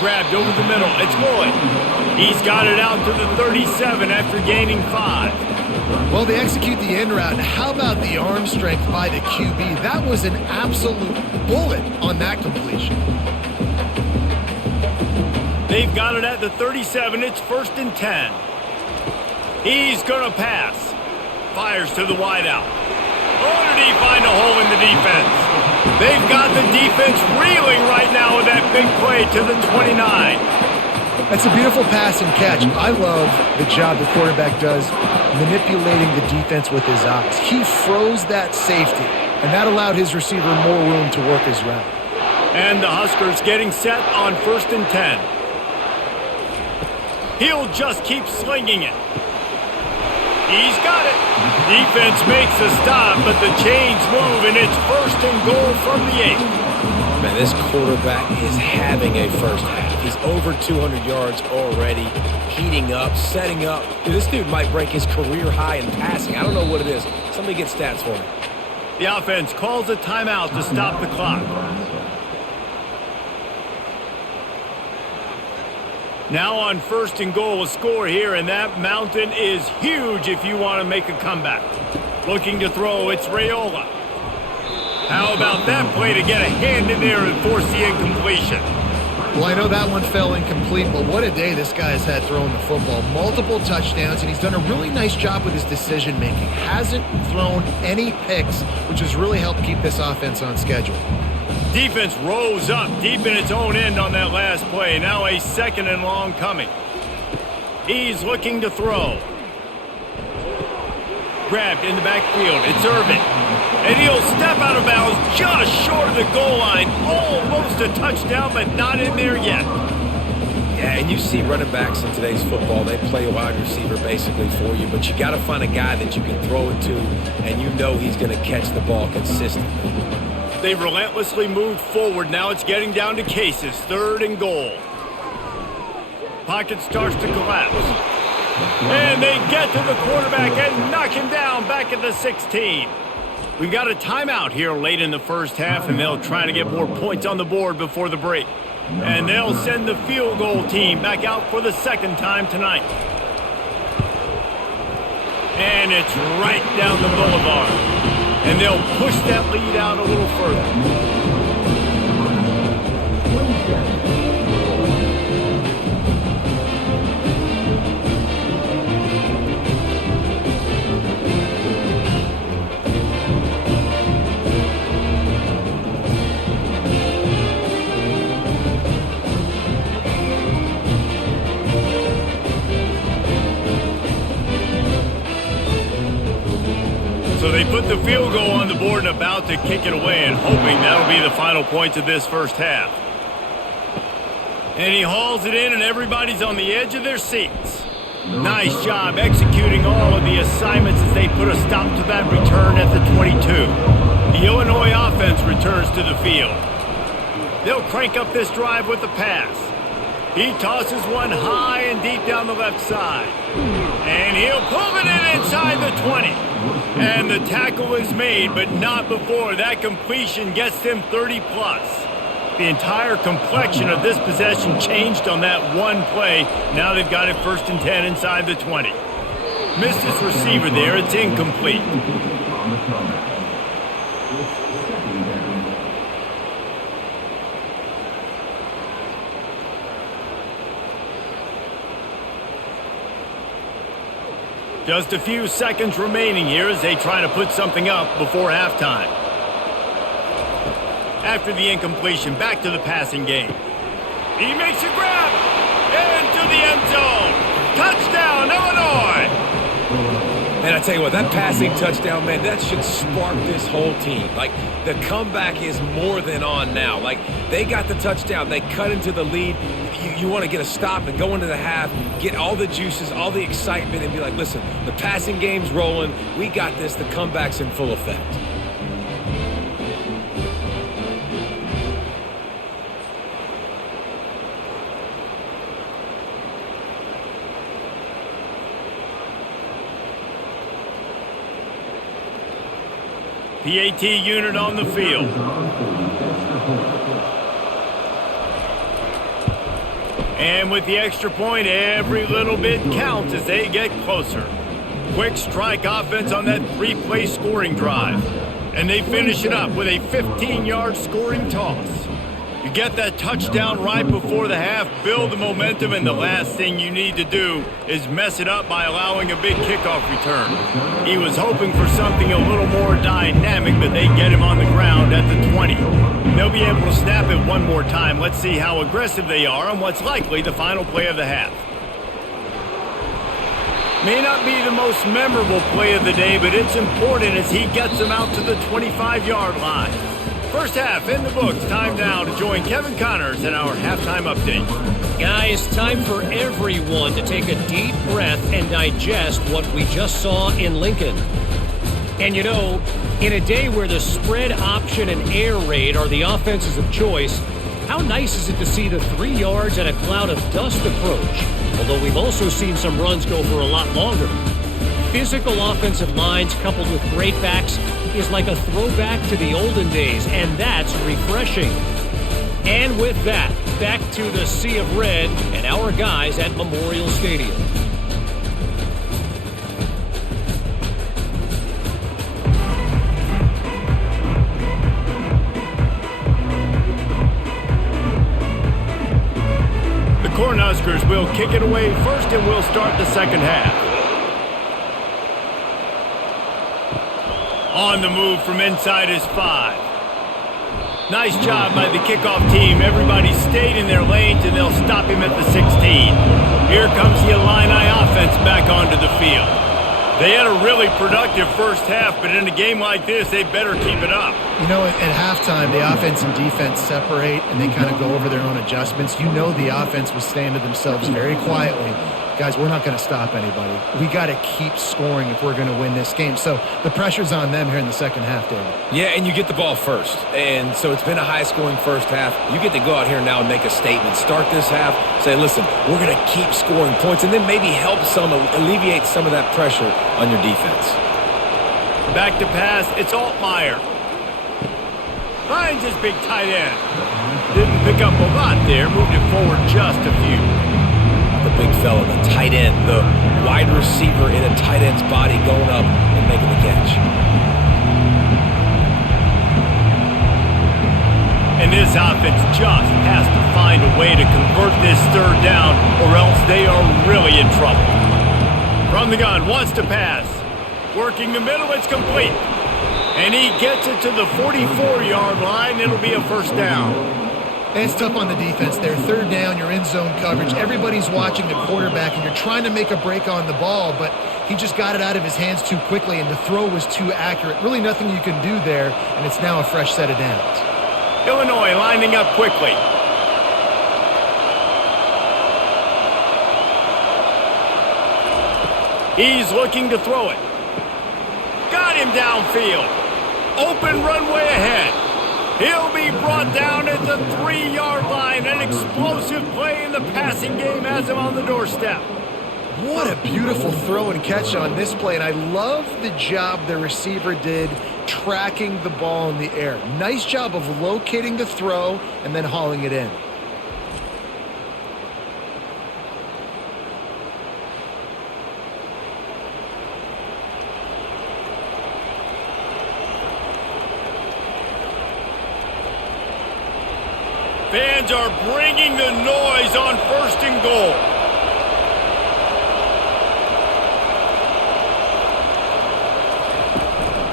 Grabbed over the middle. It's Lloyd. He's got it out to the 37 after gaining 5. Well, they execute the end route. How about the arm strength by the QB? That was an absolute bullet on that completion. They've got it at the 37. It's 1st and 10. He's going to pass. Fires to the wideout. Oh, did he find a hole in the defense? They've got the defense reeling right now with that big play to the 29. That's a beautiful pass and catch. I love the job the quarterback does manipulating the defense with his eyes. He froze that safety, and that allowed his receiver more room to work his route. And the Huskers getting set on 1st and 10. He'll just keep slinging it. He's got it. Defense makes a stop, but the chains move, and it's 1st and goal from the 8. Man, this quarterback is having a first half. He's over 200 yards already, heating up, setting up. Dude, this dude might break his career high in passing. I don't know what it is. Somebody get stats for him. The offense calls a timeout to stop the clock. Now on 1st and goal, a score here, and that mountain is huge if you want to make a comeback. Looking to throw, it's Raiola. How about that play to get a hand in there and force the incompletion? Well, I know that one fell incomplete, but what a day this guy has had throwing the football. Multiple touchdowns, and he's done a really nice job with his decision-making. Hasn't thrown any picks, which has really helped keep this offense on schedule. Defense rose up deep in its own end on that last play. Now a 2nd and long coming. He's looking to throw. Grabbed in the backfield. It's Irvin. And he'll step out of bounds just short of the goal line. Almost a touchdown, but not in there yet. Yeah, and you see running backs in today's football, they play a wide receiver basically for you, but you got to find a guy that you can throw it to, and you know he's going to catch the ball consistently. They've relentlessly moved forward. Now it's getting down to cases. 3rd and goal. Pocket starts to collapse. And they get to the quarterback and knock him down back at the 16. We've got a timeout here late in the first half, and they'll try to get more points on the board before the break. And they'll send the field goal team back out for the 2nd time tonight. And it's right down the boulevard. And they'll push that lead out a little further. they put the field goal on the board and about to kick it away and hoping that'll be the final points of this first half. And he hauls it in and everybody's on the edge of their seats. Nice job executing all of the assignments as they put a stop to that return at the 22. The Illinois offense returns to the field. They'll crank up this drive with the pass. He tosses one high and deep down the left side. And he'll pull it in inside the 20. And the tackle is made, but not before that completion gets them 30-plus. The entire complexion of this possession changed on that one play. Now they've got it 1st and 10 inside the 20. Missed his receiver there. It's incomplete. Just a few seconds remaining here as they try to put something up before halftime. After the incompletion, back to the passing game. He makes a grab into the end zone. Touchdown, Illinois! Man, I tell you what, that passing touchdown, man, that should spark this whole team. Like, the comeback is more than on now. Like, they got the touchdown. They cut into the lead. You want to get a stop and go into the half, get all the juices, all the excitement, and be like, listen, the passing game's rolling. We got this. The comeback's in full effect. PAT unit on the field. And with the extra point, every little bit counts as they get closer. Quick strike offense on that 3-play scoring drive. And they finish it up with a 15-yard scoring toss. You get that touchdown right before the half, build the momentum, and the last thing you need to do is mess it up by allowing a big kickoff return. He was hoping for something a little more dynamic, but they get him on the ground at the 20. They'll be able to snap it one more time. Let's see how aggressive they are on what's likely the final play of the half. May not be the most memorable play of the day, but it's important as he gets them out to the 25-yard line. First half in the books. Time now to join Kevin Connors in our halftime update. Guys, time for everyone to take a deep breath and digest what we just saw in Lincoln. And you know, in a day where the spread option and air raid are the offenses of choice, how nice is it to see the 3 yards and a cloud of dust approach? Although we've also seen some runs go for a lot longer. Physical offensive lines coupled with great backs is like a throwback to the olden days, and that's refreshing. And with that, back to the Sea of Red and our guys at Memorial Stadium. The Cornhuskers will kick it away first, and we'll start the second half. On the move from inside his 5. Nice job by the kickoff team. Everybody stayed in their lanes, and they'll stop him at the 16. Here comes the Illini offense back onto the field. They had a really productive first half, but in a game like this, they better keep it up. You know, at halftime, the offense and defense separate, and they kind of go over their own adjustments. You know the offense was saying to themselves very quietly, guys, we're not going to stop anybody. We got to keep scoring if we're going to win this game. So the pressure's on them here in the second half, David. Yeah, and you get the ball first. And so it's been a high-scoring first half. You get to go out here now and make a statement. Start this half, say, listen, we're going to keep scoring points, and then maybe help alleviate some of that pressure on your defense. Back to pass, it's Altmaier. Finds his big tight end. Didn't pick up a lot there, moved it forward just a few. The big fella, the tight end, the wide receiver in a tight end's body going up and making the catch. And this offense just has to find a way to convert this third down, or else they are really in trouble. From the gun, wants to pass. Working the middle, it's complete. And he gets it to the 44-yard line. It'll be a first down. It's tough on the defense there. Third down, you're in zone coverage. Everybody's watching the quarterback, and you're trying to make a break on the ball, but he just got it out of his hands too quickly, and the throw was too accurate. Really nothing you can do there, and it's now a fresh set of downs. Illinois lining up quickly. He's looking to throw it. Got him downfield. Open runway ahead. He'll be brought down at the 3-yard line. An explosive play in the passing game has him on the doorstep. What a beautiful throw and catch on this play, and I love the job the receiver did tracking the ball in the air. Nice job of locating the throw and then hauling it in. Fans are bringing the noise on 1st and goal.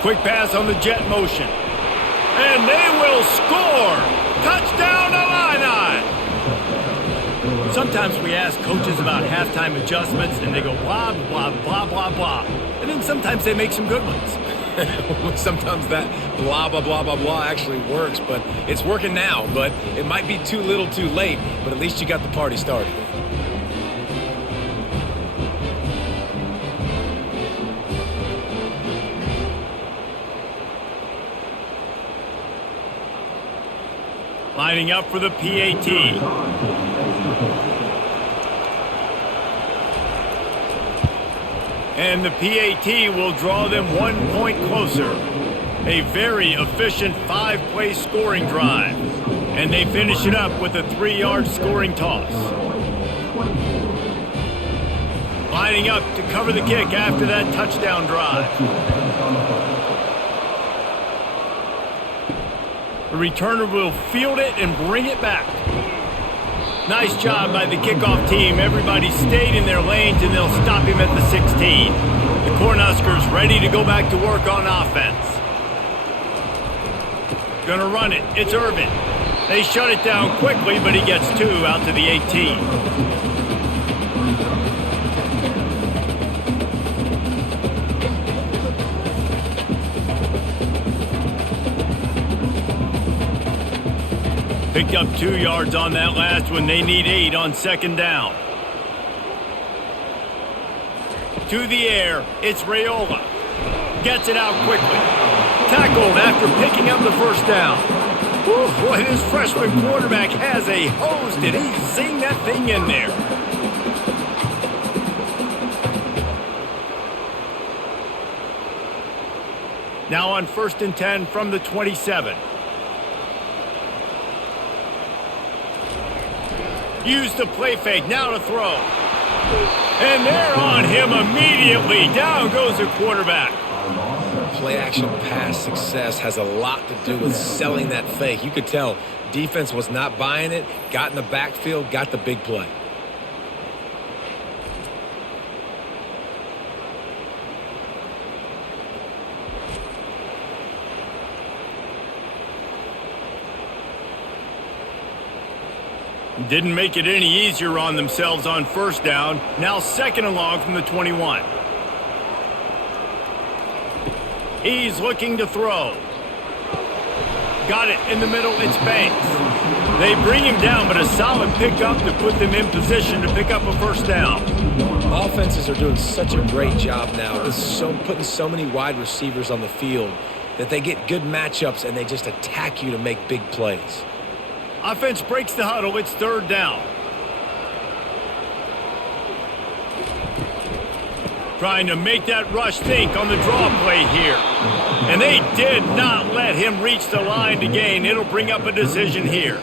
Quick pass on the jet motion. And they will score! Touchdown Illini! Sometimes we ask coaches about halftime adjustments and they go blah, blah, blah, blah, blah. And then sometimes they make some good ones. Sometimes that blah, blah, blah, blah, blah actually works, but it's working now. But it might be too little too late, but at least you got the party started. Lining up for the PAT. And the PAT will draw them 1 point closer. A very efficient 5-play scoring drive. And they finish it up with a 3-yard scoring toss. Lining up to cover the kick after that touchdown drive. The returner will field it and bring it back. Nice job by the kickoff team. Everybody stayed in their lanes, and they'll stop him at the 16. The Cornhuskers ready to go back to work on offense. Gonna run it. It's Irvin. They shut it down quickly, but he gets 2 out to the 18. Picked up 2 yards on that last one. They need 8 on 2nd down. To the air, it's Raiola. Gets it out quickly. Tackled after picking up the 1st down. Whew, boy, this freshman quarterback has a hose. Did he zing that thing in there? Now on 1st and 10 from the 27. Use the play fake, now to throw. And they're on him immediately. Down goes the quarterback. Play-action pass success has a lot to do with selling that fake. You could tell defense was not buying it, got in the backfield, got the big play. Didn't make it any easier on themselves on 1st down. Now 2nd and long from the 21. He's looking to throw. Got it in the middle. It's Banks. They bring him down, but a solid pickup to put them in position to pick up a 1st down. Offenses are doing such a great job now with putting so many wide receivers on the field that they get good matchups and they just attack you to make big plays. Offense breaks the huddle. It's 3rd down. Trying to make that rush think on the draw play here. And they did not let him reach the line to gain. It'll bring up a decision here.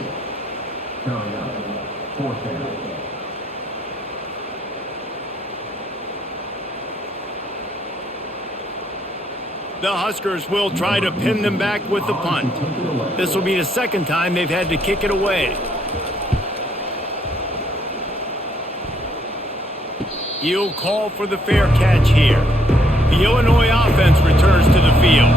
The Huskers will try to pin them back with the punt. This will be the 2nd time they've had to kick it away. He'll call for the fair catch here. The Illinois offense returns to the field.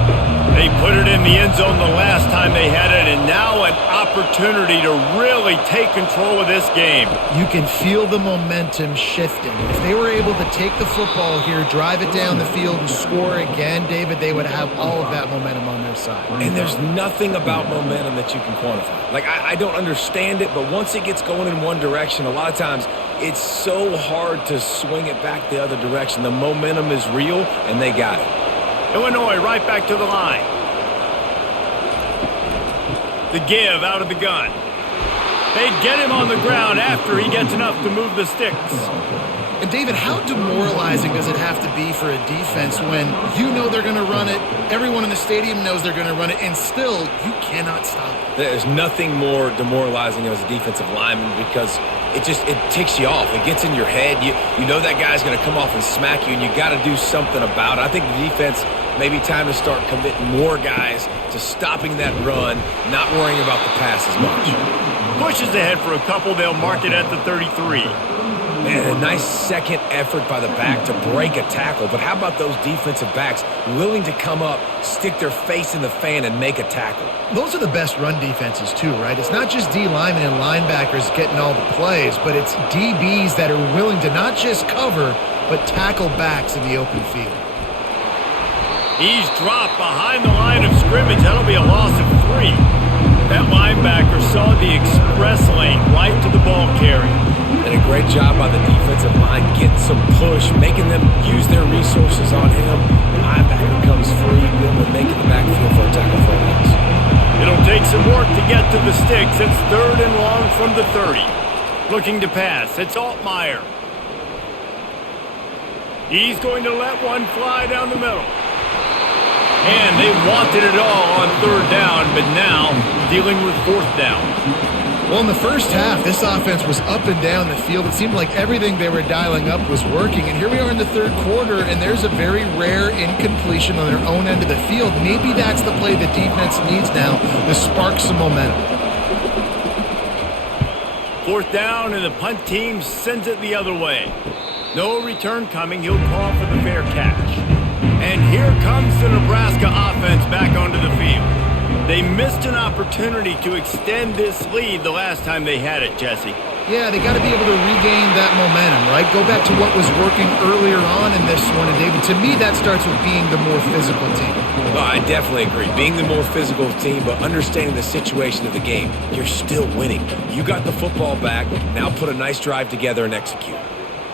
They put it in the end zone the last time they had it, and now an opportunity to really take control of this game. You can feel the momentum shifting. If they were able to take the football here, drive it down the field, and score again, David, they would have all of that momentum on their side. And there's nothing about momentum that you can quantify. Like, I don't understand it, but once it gets going in one direction, a lot of times it's so hard to swing it back the other direction. The momentum is real, and they got it. Illinois right back to the line. The give out of the gun. They get him on the ground after he gets enough to move the sticks. And David, how demoralizing does it have to be for a defense when you know they're going to run it, everyone in the stadium knows they're going to run it, and still you cannot stop it? There's nothing more demoralizing as a defensive lineman because it ticks you off. It gets in your head. You know that guy's going to come off and smack you, and you got to do something about it. I think the defense maybe time to start committing more guys to stopping that run, not worrying about the pass as much. Pushes ahead for a couple. They'll mark it at the 33. Man, a nice second effort by the back to break a tackle. But how about those defensive backs willing to come up, stick their face in the fan, and make a tackle? Those are the best run defenses too, right? It's not just D linemen and linebackers getting all the plays, but it's DBs that are willing to not just cover, but tackle backs in the open field. He's dropped behind the line of scrimmage. That'll be a loss of 3. That linebacker saw the express lane right to the ball carrier. And a great job by the defensive line getting some push, making them use their resources on him. The linebacker comes free, being able to make it the backfield for a tackle for a loss. It'll take some work to get to the sticks. It's 3rd and long from the 30. Looking to pass. It's Altmaier. He's going to let one fly down the middle. And they wanted it all on 3rd down, but now dealing with 4th down. Well, in the first half, this offense was up and down the field. It seemed like everything they were dialing up was working. And here we are in the 3rd quarter, and there's a very rare incompletion on their own end of the field. Maybe that's the play the defense needs now to spark some momentum. 4th down, and the punt team sends it the other way. No return coming. He'll call for the fair catch. And here comes the Nebraska offense back onto the field. They missed an opportunity to extend this lead the last time they had it, Jesse. Yeah, they got to be able to regain that momentum, right? Go back to what was working earlier on in this one. And, David, to me, that starts with being the more physical team. No, I definitely agree. Being the more physical team, but understanding the situation of the game. You're still winning. You got the football back. Now put a nice drive together and execute.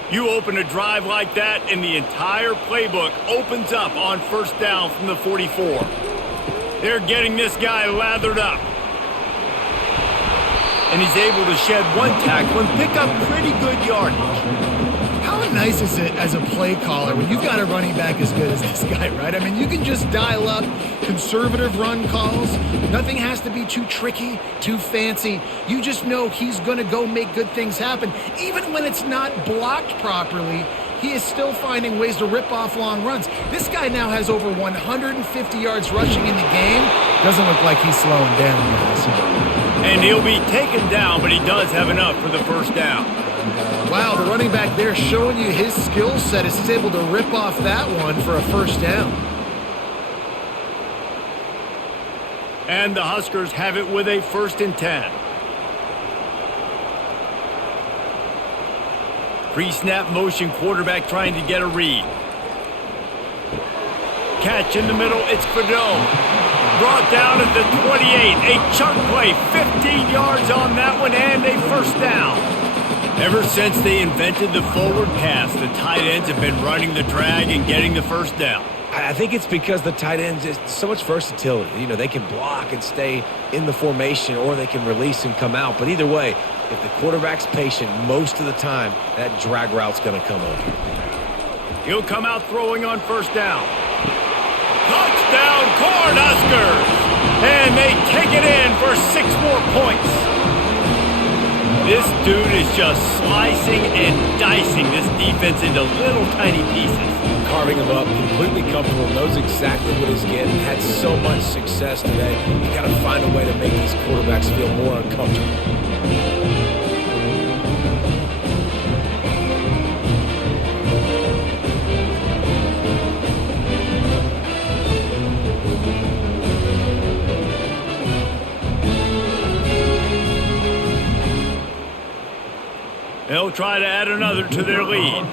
You open a drive like that, and the entire playbook opens up on 1st down from the 44. They're getting this guy lathered up. And he's able to shed one tackle and pick up pretty good yardage. How nice is it as a play caller when you've got a running back as good as this guy, right? I mean, you can just dial up conservative run calls. Nothing has to be too tricky, too fancy. You just know he's going to go make good things happen. Even when it's not blocked properly, he is still finding ways to rip off long runs. This guy now has over 150 yards rushing in the game. Doesn't look like he's slowing down, guys. And he'll be taken down, but he does have enough for the 1st down. Wow, the running back there showing you his skill set as he's able to rip off that one for a 1st down. And the Huskers have it with a 1st and 10. Pre-snap motion, quarterback trying to get a read. Catch in the middle, it's Fedot. Brought down at the 28. A chunk play, 15 yards on that one, and a 1st down. Ever since they invented the forward pass, the tight ends have been running the drag and getting the 1st down. I think it's because the tight ends is so much versatility. You know, they can block and stay in the formation, or they can release and come out. But either way, if the quarterback's patient most of the time, that drag route's going to come open. He'll come out throwing on 1st down. Touchdown, Cornhuskers! And they take it in for 6 more points. This dude is just slicing and dicing this defense into little tiny pieces. Carving him up, completely comfortable, knows exactly what he's getting, had so much success today. You got to find a way to make these quarterbacks feel more uncomfortable. They'll try to add another to their lead.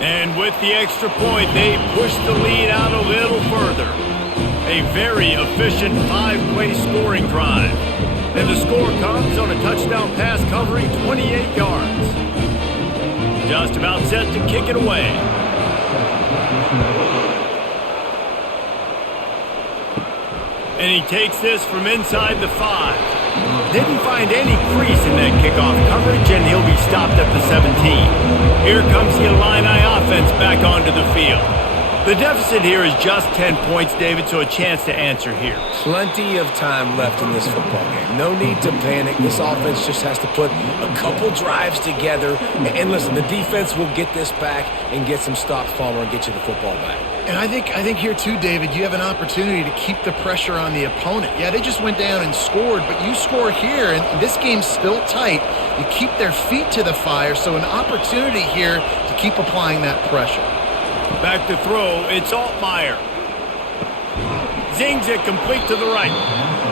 And with the extra point, they push the lead out a little further. A very efficient 5-play scoring drive. And the score comes on a touchdown pass covering 28 yards. Just about set to kick it away. And he takes this from inside the 5. Didn't find any crease in that kickoff coverage, and he'll be stopped at the 17. Here comes the Illini offense back onto the field. The deficit here is just 10 points, David, so a chance to answer here. Plenty of time left in this football game. No need to panic. This offense just has to put a couple drives together. And listen, the defense will get this back and get some stops, Palmer, and get you the football back. And I think here too, David, you have an opportunity to keep the pressure on the opponent. Yeah, they just went down and scored, but you score here, and this game's still tight. You keep their feet to the fire, so an opportunity here to keep applying that pressure. Back to throw, it's Altmaier. Zings it complete to the right.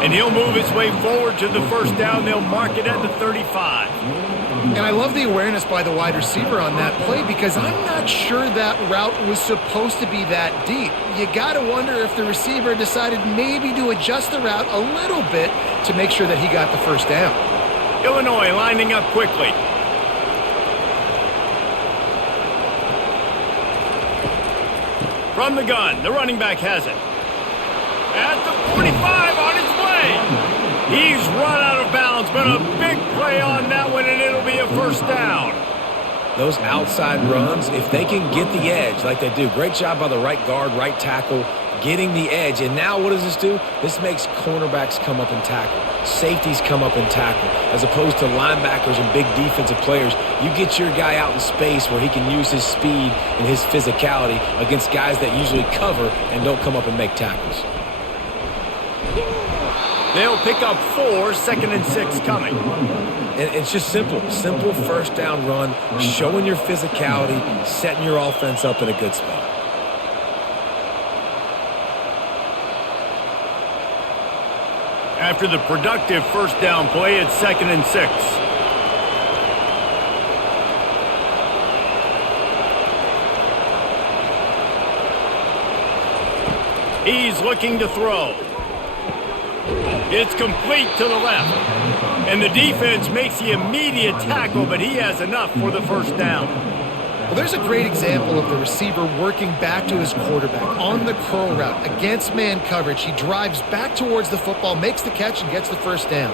And he'll move his way forward to the first down. They'll mark it at the 35. And I love the awareness by the wide receiver on that play because I'm not sure that route was supposed to be that deep. You got to wonder if the receiver decided maybe to adjust the route a little bit to make sure that he got the first down. Illinois lining up quickly. From the gun, the running back has it. At the 45 on his way. He's run out of bounds, but a big play on that one, and it'll be a first down. Those outside runs, if they can get the edge like they do, great job by the right guard, right tackle, getting the edge. And now what does this do? This makes cornerbacks come up and tackle. Safeties come up and tackle. As opposed to linebackers and big defensive players, you get your guy out in space where he can use his speed and his physicality against guys that usually cover and don't come up and make tackles. They'll pick up 4, 2nd and 6 coming. And it's just simple first down run, showing your physicality, setting your offense up in a good spot. After the productive first down play, it's 2nd and 6. He's looking to throw. It's complete to the left. And the defense makes the immediate tackle, but he has enough for the first down. Well, there's a great example of the receiver working back to his quarterback on the curl route against man coverage. He drives back towards the football, makes the catch, and gets the first down.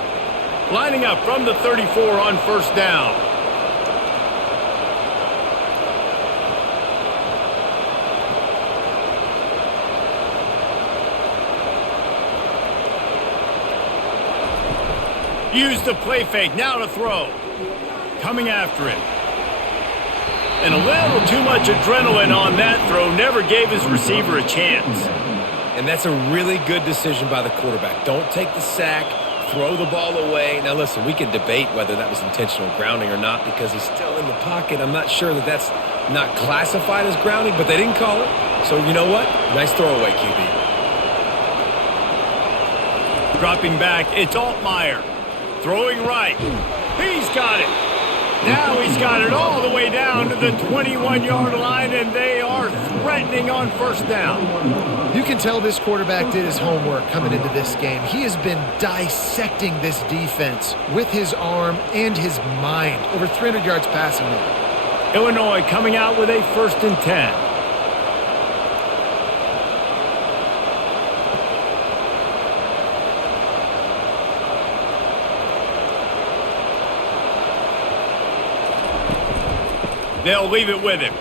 Lining up from the 34 on first down. Use the play fake, now to throw. Coming after it. And a little too much adrenaline on that throw, never gave his receiver a chance. And that's a really good decision by the quarterback. Don't take the sack, throw the ball away. Now listen, we can debate whether that was intentional grounding or not because he's still in the pocket. I'm not sure that that's not classified as grounding, but they didn't call it. So you know what? Nice throwaway, QB. Dropping back, it's Altmaier. Throwing right. He's got it. Now he's got it all the way down to the 21-yard line, and they are threatening on first down. You can tell this quarterback did his homework coming into this game. He has been dissecting this defense with his arm and his mind. Over 300 yards passing now. Illinois coming out with a 1st and 10. They'll leave it with him.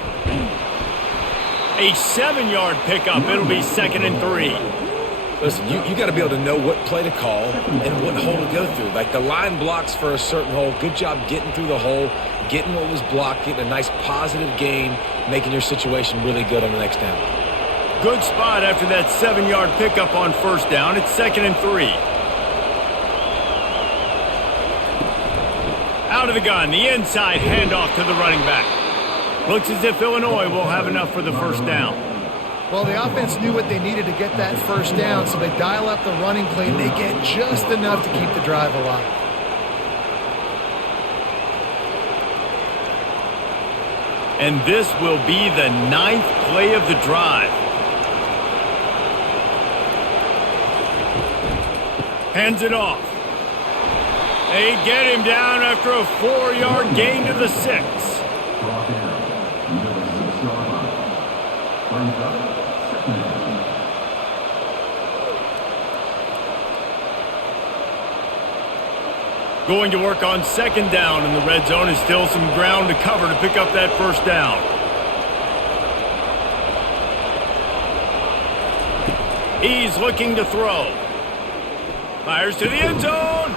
A 7-yard pickup. It'll be 2nd and 3. Listen, you got to be able to know what play to call and what hole to go through. Like the line blocks for a certain hole. Good job getting through the hole, getting what was blocked, getting a nice positive gain, making your situation really good on the next down. Good spot after that 7-yard pickup on first down. It's 2nd and 3. Out of the gun, the inside handoff to the running back. Looks as if Illinois will have enough for the first down. Well, the offense knew what they needed to get that first down, so they dial up the running play, and they get just enough to keep the drive alive. And this will be the 9th play of the drive. Hands it off. They get him down after a 4-yard gain to the 6. Going to work on 2nd down in the red zone, and still some ground to cover to pick up that first down. He's looking to throw. Fires to the end zone.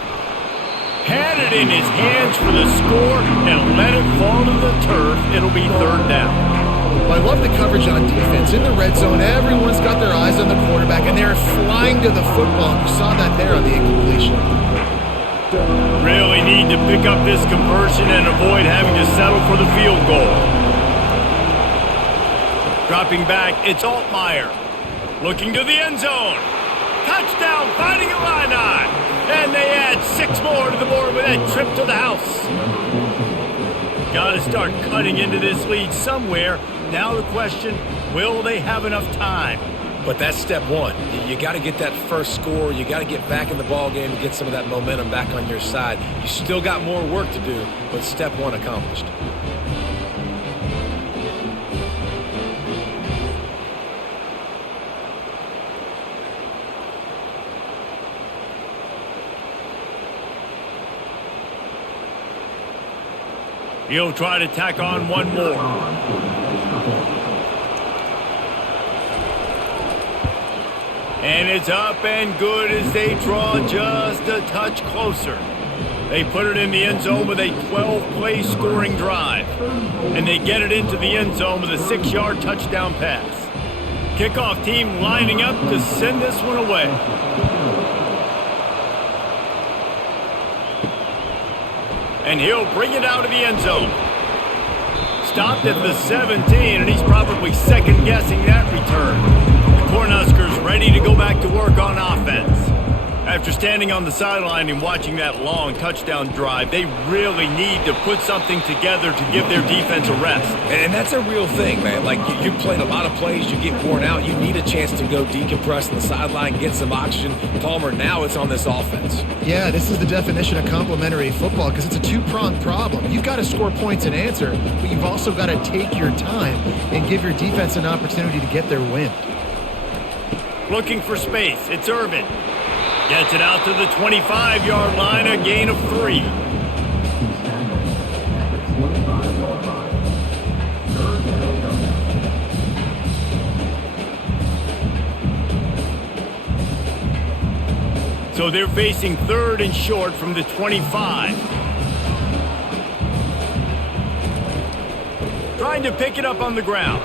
Had it in his hands for the score and let it fall to the turf. It'll be 3rd down. Well, I love the coverage on defense. In the red zone, everyone's got their eyes on the quarterback, and they're flying to the football. You saw that there on the incompletion. Really need to pick up this conversion and avoid having to settle for the field goal. Dropping back, it's Altmaier. Looking to the end zone. Touchdown, Fighting Illini. And they add 6 more to the board with that trip to the house. Got to start cutting into this lead somewhere. Now the question, will they have enough time? But that's step one. You got to get that first score. You got to get back in the ball game to get some of that momentum back on your side. You still got more work to do, but step one accomplished. He'll try to tack on one more. And it's up and good as they draw just a touch closer. They put it in the end zone with a 12-play scoring drive. And they get it into the end zone with a 6-yard touchdown pass. Kickoff team lining up to send this one away. And he'll bring it out of the end zone. Stopped at the 17, and he's probably second-guessing that return. Cornhuskers ready to go back to work on offense. After standing on the sideline and watching that long touchdown drive, they really need to put something together to give their defense a rest. And that's a real thing, man. Like, you played a lot of plays, you get worn out, you need a chance to go decompress on the sideline, get some oxygen. Palmer, now it's on this offense. Yeah, this is the definition of complementary football because it's a two-pronged problem. You've got to score points and answer, but you've also got to take your time and give your defense an opportunity to get their win. Looking for space, it's Irvin. Gets it out to the 25-yard line, a gain of 3. So they're facing 3rd and short from the 25. Trying to pick it up on the ground.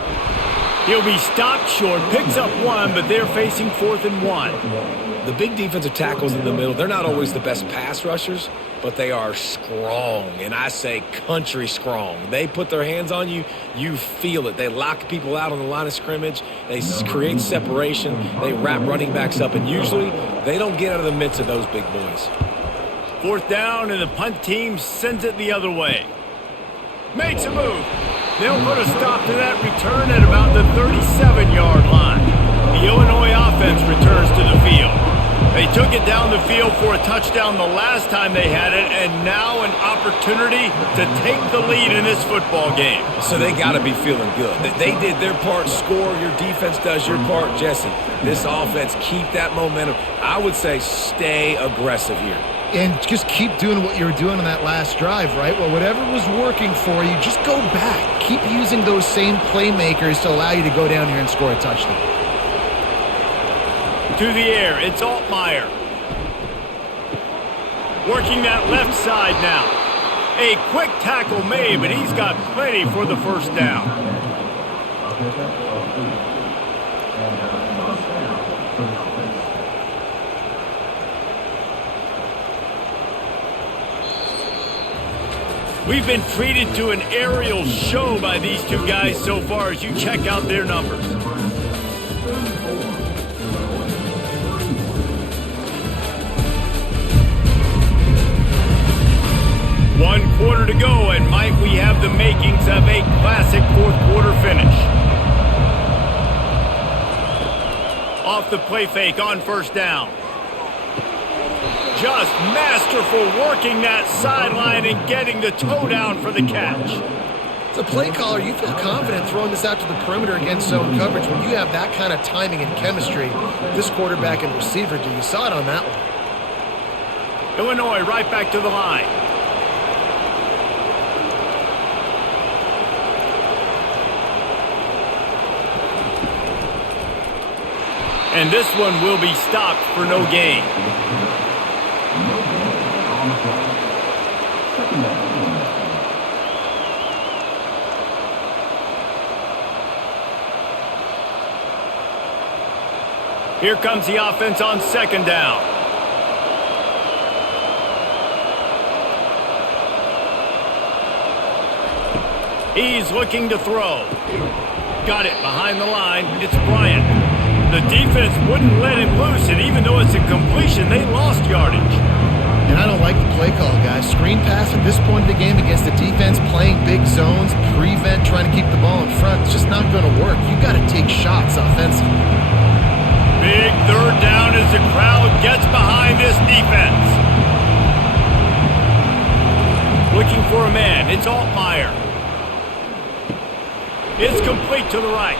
He'll be stopped short, picks up 1, but they're facing 4th and 1. The big defensive tackles in the middle, they're not always the best pass rushers, but they are strong, and I say country strong. They put their hands on you, you feel it. They lock people out on the line of scrimmage. They create separation. They wrap running backs up, and usually they don't get out of the midst of those big boys. 4th down, and the punt team sends it the other way. Makes a move. They'll put a stop to that return at about the 37-yard line. The Illinois offense returns to the field. They took it down the field for a touchdown the last time they had it, and now an opportunity to take the lead in this football game. So they got to be feeling good. They did their part, score. Your defense does your part, Jesse. This offense, keep that momentum. I would say stay aggressive here. And just keep doing what you were doing on that last drive, right? Well, whatever was working for you, just go back. Keep using those same playmakers to allow you to go down here and score a touchdown. To the air, it's Altmaier. Working that left side now. A quick tackle made, but he's got plenty for the first down. We've been treated to an aerial show by these two guys so far as you check out their numbers. quarter to go, and might we have the makings of a classic fourth quarter finish. Off the play fake on first down. Just masterful working that sideline and getting the toe down for the catch. As a play caller, you feel confident throwing this out to the perimeter against zone coverage when you have that kind of timing and chemistry. This quarterback and receiver, you saw it on that one. Illinois right back to the line. And this one will be stopped for no gain. Here comes the offense on second down. He's looking to throw. Got it behind the line. It's Bryant. The defense wouldn't let him loose, and even though it's a completion, they lost yardage. And I don't like the play call, guys. Screen pass at this point of the game against the defense, playing big zones, prevent, trying to keep the ball in front. It's just not going to work. You've got to take shots offensively. Big third down as the crowd gets behind this defense. Looking for a man. It's Altmaier. It's complete to the right.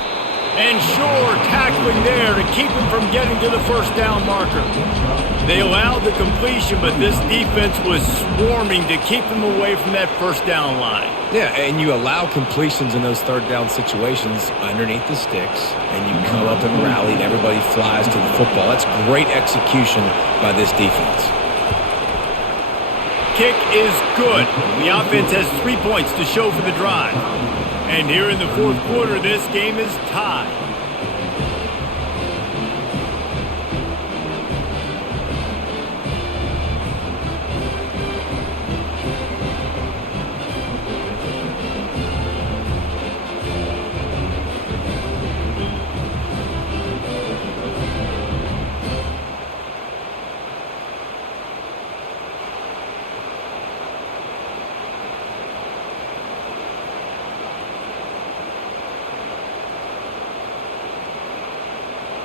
And sure, tackling there to keep him from getting to the first down marker. They allowed the completion, but this defense was swarming to keep them away from that first down line. Yeah, and you allow completions in those third down situations underneath the sticks, and you come up and rally, and everybody flies to the football. That's great execution by this defense. Kick is good. The offense has 3 points to show for the drive. And here in the fourth quarter, this game is tied.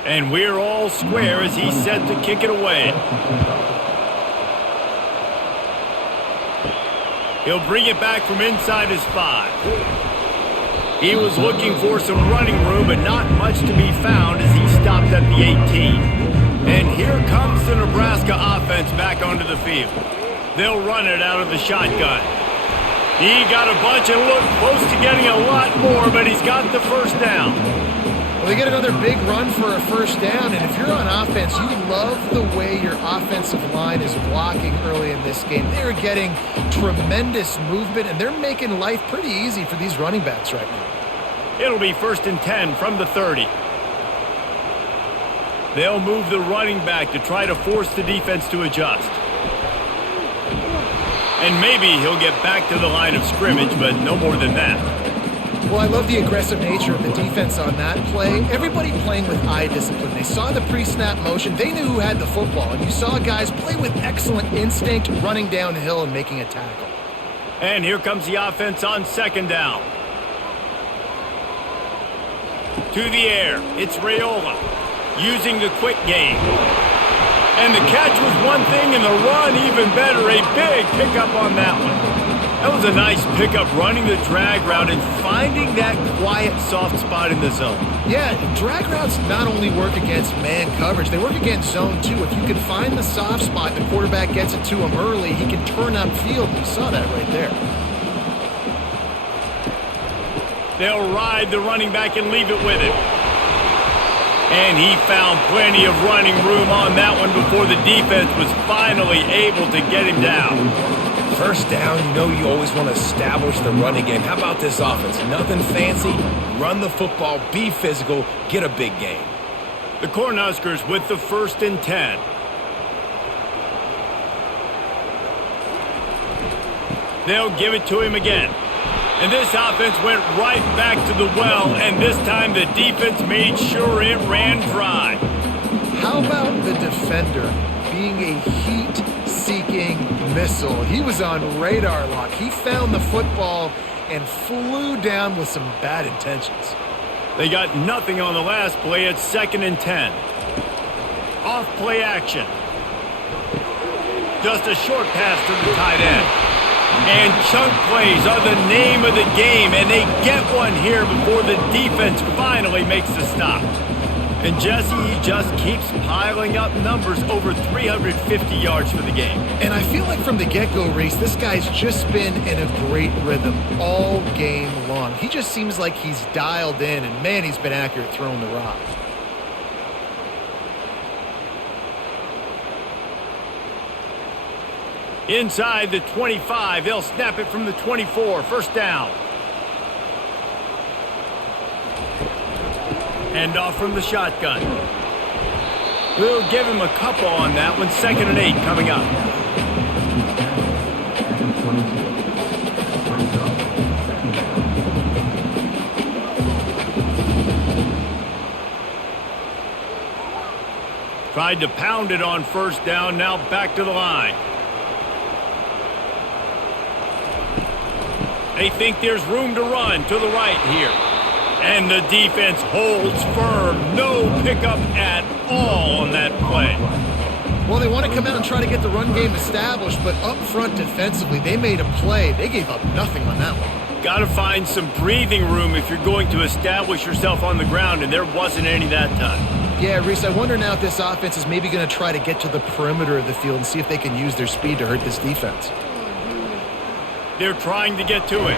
And we're all square as he's set to kick it away. He'll bring it back from inside his 5. He was looking for some running room, but not much to be found as he stopped at the 18. And here comes the Nebraska offense back onto the field. They'll run it out of the shotgun. He got a bunch and looked close to getting a lot more, but he's got the first down. Well, they get another big run for a first down, and if you're on offense, you love the way your offensive line is blocking early in this game. They're getting tremendous movement, and they're making life pretty easy for these running backs right now. It'll be 1st and 10 from the 30. They'll move the running back to try to force the defense to adjust. And maybe he'll get back to the line of scrimmage, but no more than that. Well, I love the aggressive nature of the defense on that play. Everybody playing with eye discipline. They saw the pre-snap motion. They knew who had the football. And you saw guys play with excellent instinct, running downhill and making a tackle. And here comes the offense on second down. To the air, it's Raiola using the quick game. And the catch was one thing and the run even better. A big pickup on that one. That was a nice pickup, running the drag route and finding that quiet, soft spot in the zone. Yeah, drag routes not only work against man coverage, they work against zone too. If you can find the soft spot, the quarterback gets it to him early, he can turn upfield. You saw that right there. They'll ride the running back and leave it with him. And he found plenty of running room on that one before the defense was finally able to get him down. First down, you know you always want to establish the running game. How about this offense? Nothing fancy. Run the football, be physical, get a big gain. The Cornhuskers with the 1st and 10. They'll give it to him again. And this offense went right back to the well, and this time the defense made sure it ran dry. How about the defender being a heat-seeking missile. He was on radar lock. He found the football and flew down with some bad intentions. They got nothing on the last play. It's 2nd and 10. Off play action. Just a short pass to the tight end. And chunk plays are the name of the game, and they get one here before the defense finally makes the stop. And Jesse, he just keeps piling up numbers, over 350 yards for the game. And I feel like from the get-go, Reese, this guy's just been in a great rhythm all game long. He just seems like he's dialed in, and man, he's been accurate throwing the rock. Inside the 25, they'll snap it from the 24. First down. Hand off from the shotgun. We'll give him a couple on that one. 2nd and 8 coming up. Tried to pound it on first down, now back to the line. They think there's room to run to the right here. And the defense holds firm. No pickup at all on that play. Well, they want to come out and try to get the run game established, but up front defensively, they made a play. They gave up nothing on that one. Got to find some breathing room if you're going to establish yourself on the ground, and there wasn't any that time. Yeah, Reese, I wonder now if this offense is maybe going to try to get to the perimeter of the field and see if they can use their speed to hurt this defense. They're trying to get to it.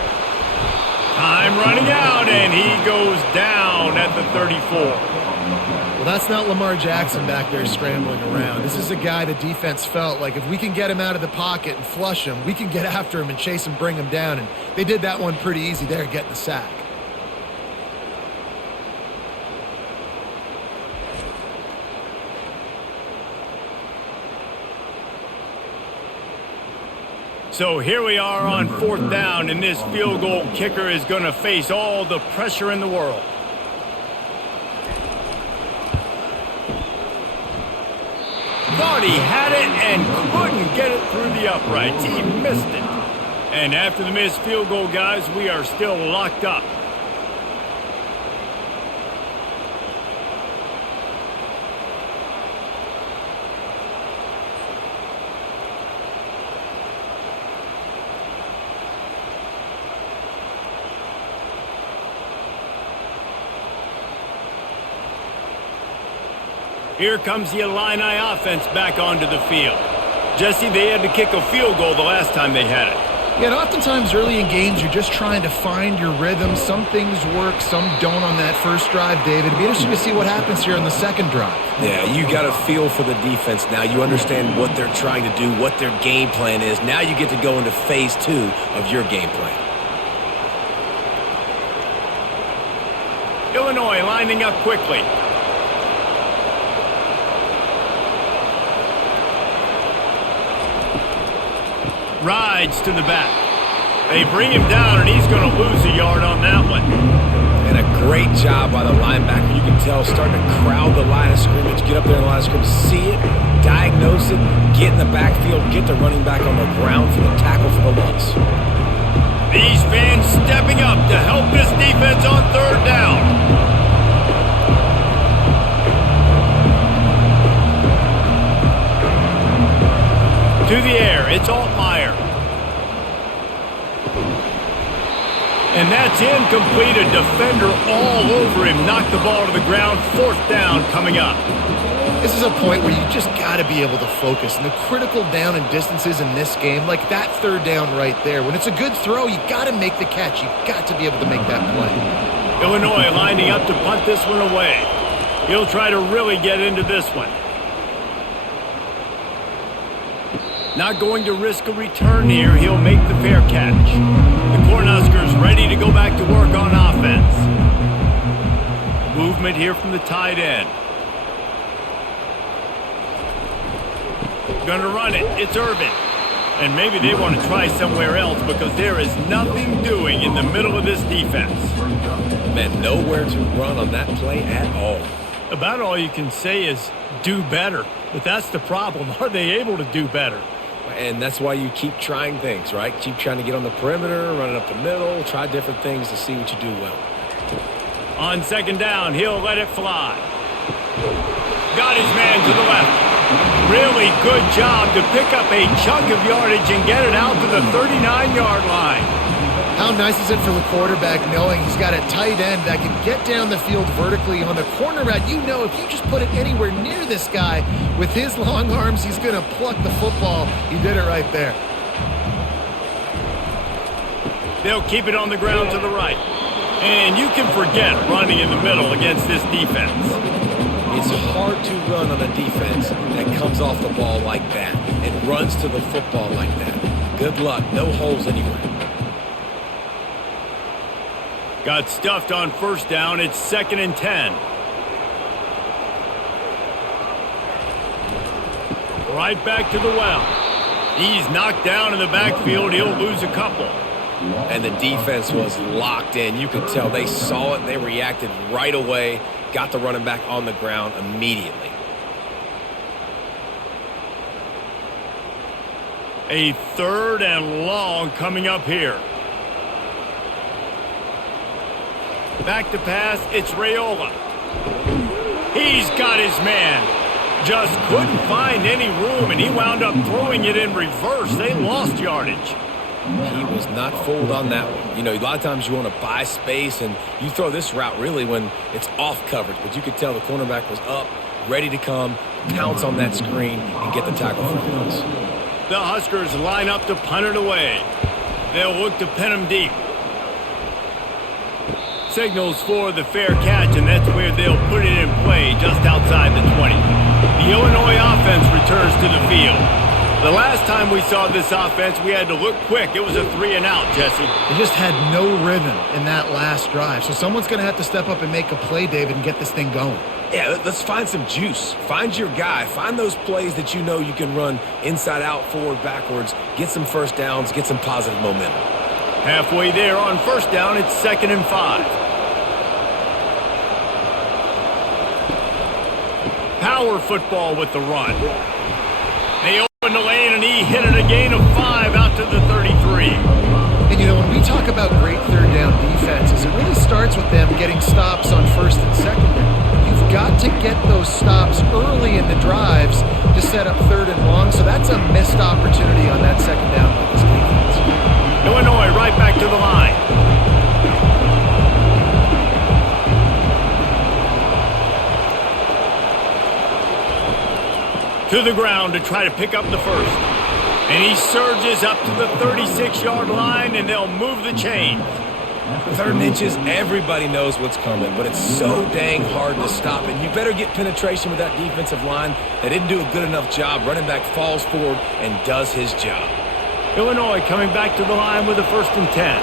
Time running out, and he goes down at the 34. Well, that's not Lamar Jackson back there scrambling around. This is a guy the defense felt like if we can get him out of the pocket and flush him, we can get after him and chase him, bring him down. And they did that one pretty easy there, getting the sack. So here we are on 4th down, and this field goal kicker is going to face all the pressure in the world. Thought he had it and couldn't get it through the uprights. He missed it. And after the missed field goal, guys, we are still locked up. Here comes the Illini offense back onto the field. Jesse, they had to kick a field goal the last time they had it. Yeah, and oftentimes early in games, you're just trying to find your rhythm. Some things work, some don't on that first drive, David. It'll be interesting to see what happens here on the second drive. Yeah, you got a feel for the defense now. You understand what they're trying to do, what their game plan is. Now you get to go into phase 2 of your game plan. Illinois lining up quickly. Rides to the back. They bring him down, and he's going to lose a yard on that one. And a great job by the linebacker. You can tell starting to crowd the line of scrimmage, get up there in the line of scrimmage, see it, diagnose it, get in the backfield, get the running back on the ground for the tackle for the loss. These fans stepping up to help this defense on 3rd down. To the air, it's Altmaier. And that's incomplete. A defender all over him. Knocked the ball to the ground. 4th down coming up. This is a point where you just got to be able to focus. And the critical down and distances in this game, like that 3rd down right there, when it's a good throw, you got to make the catch. You got to be able to make that play. Illinois lining up to punt this one away. He'll try to really get into this one. Not going to risk a return here. He'll make the fair catch. The Cornhuskers ready to go back to work on offense. Movement here from the tight end. Going to run it. It's Irvin. And maybe they want to try somewhere else because there is nothing doing in the middle of this defense. Man, nowhere to run on that play at all. About all you can say is do better. But that's the problem. Are they able to do better? And that's why you keep trying things, right? Keep trying to get on the perimeter, run it up the middle, try different things to see what you do well. On second down, he'll let it fly. Got his man to the left. Really good job to pick up a chunk of yardage and get it out to the 39-yard line. How nice is it for the quarterback knowing he's got a tight end that can get down the field vertically on the corner route? You know if you just put it anywhere near this guy with his long arms, he's going to pluck the football. He did it right there. They'll keep it on the ground to the right. And you can forget running in the middle against this defense. It's hard to run on a defense that comes off the ball like that and runs to the football like that. Good luck. No holes anywhere. Got stuffed on first down. It's 2nd and 10. Right back to the well. He's knocked down in the backfield. He'll lose a couple. And the defense was locked in. You could tell they saw it. They reacted right away. Got the running back on the ground immediately. A 3rd and long coming up here. Back to pass, it's Raiola. He's got his man. Just couldn't find any room, and he wound up throwing it in reverse. They lost yardage. He was not fooled on that one. You know, a lot of times you want to buy space, and you throw this route really when it's off coverage. But you could tell the cornerback was up, ready to come, pounce on that screen, and get the tackle for us. The Huskers line up to punt it away. They'll look to pin him deep. Signals for the fair catch, and that's where they'll put it in play just outside the 20. The Illinois offense returns to the field. The last time we saw this offense, we had to look quick. It was a 3-and-out, Jesse. They just had no rhythm in that last drive. So someone's going to have to step up and make a play, David, and get this thing going. Yeah, let's find some juice. Find your guy. Find those plays that you know you can run inside out, forward, backwards. Get some first downs. Get some positive momentum. Halfway there on first down, it's 2nd and 5. Power football with the run. They opened the lane, and he hit it a gain of 5 out to the 33. And, you know, when we talk about great third down defenses, it really starts with them getting stops on first and second down. You've got to get those stops early in the drives to set up 3rd and long, so that's a missed opportunity on that second down by this defense. Illinois right back to the line. To the ground to try to pick up the first. And he surges up to the 36-yard line, and they'll move the chain. 3rd and inches, everybody knows what's coming, but it's so dang hard to stop it. You better get penetration with that defensive line. They didn't do a good enough job. Running back falls forward and does his job. Illinois coming back to the line with a 1st and 10.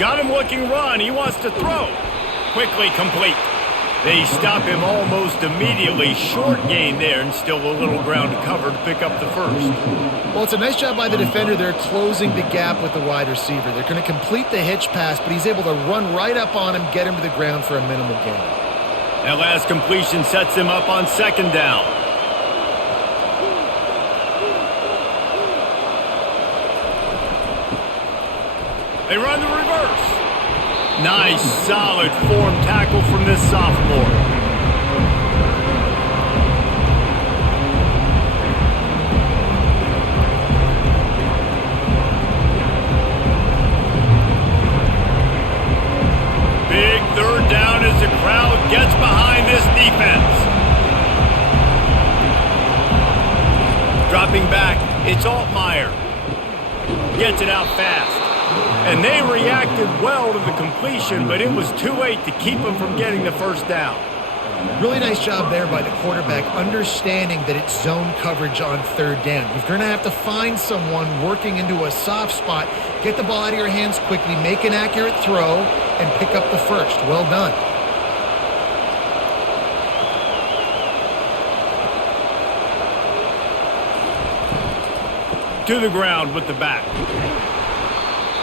Got him looking run. He wants to throw. Quickly complete. They stop him almost immediately. Short gain there, and still a little ground to cover to pick up the first. Well, it's a nice job by the defender. They're closing the gap with the wide receiver. They're going to complete the hitch pass, but he's able to run right up on him, get him to the ground for a minimal gain. That last completion sets him up on 2nd down. They run the reverse. Nice, solid form tackle from this sophomore. Big 3rd down as the crowd gets behind this defense. Dropping back, it's Altmaier. Gets it out fast. And they reacted well to the completion, but it was too late to keep them from getting the first down. Really nice job there by the quarterback, understanding that it's zone coverage on 3rd down. You're going to have to find someone working into a soft spot, get the ball out of your hands quickly, make an accurate throw, and pick up the first. Well done. To the ground with the back.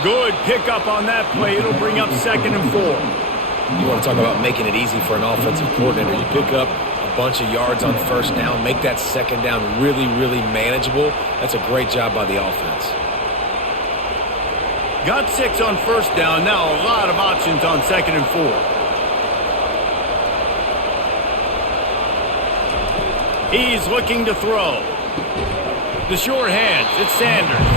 Good pickup on that play. It'll bring up 2nd and 4. You want to talk about making it easy for an offensive coordinator. You pick up a bunch of yards on first down, make that second down really, really manageable. That's a great job by the offense. Got 6 on first down. Now a lot of options on 2nd and 4. He's looking to throw. The short hands, it's Sanders.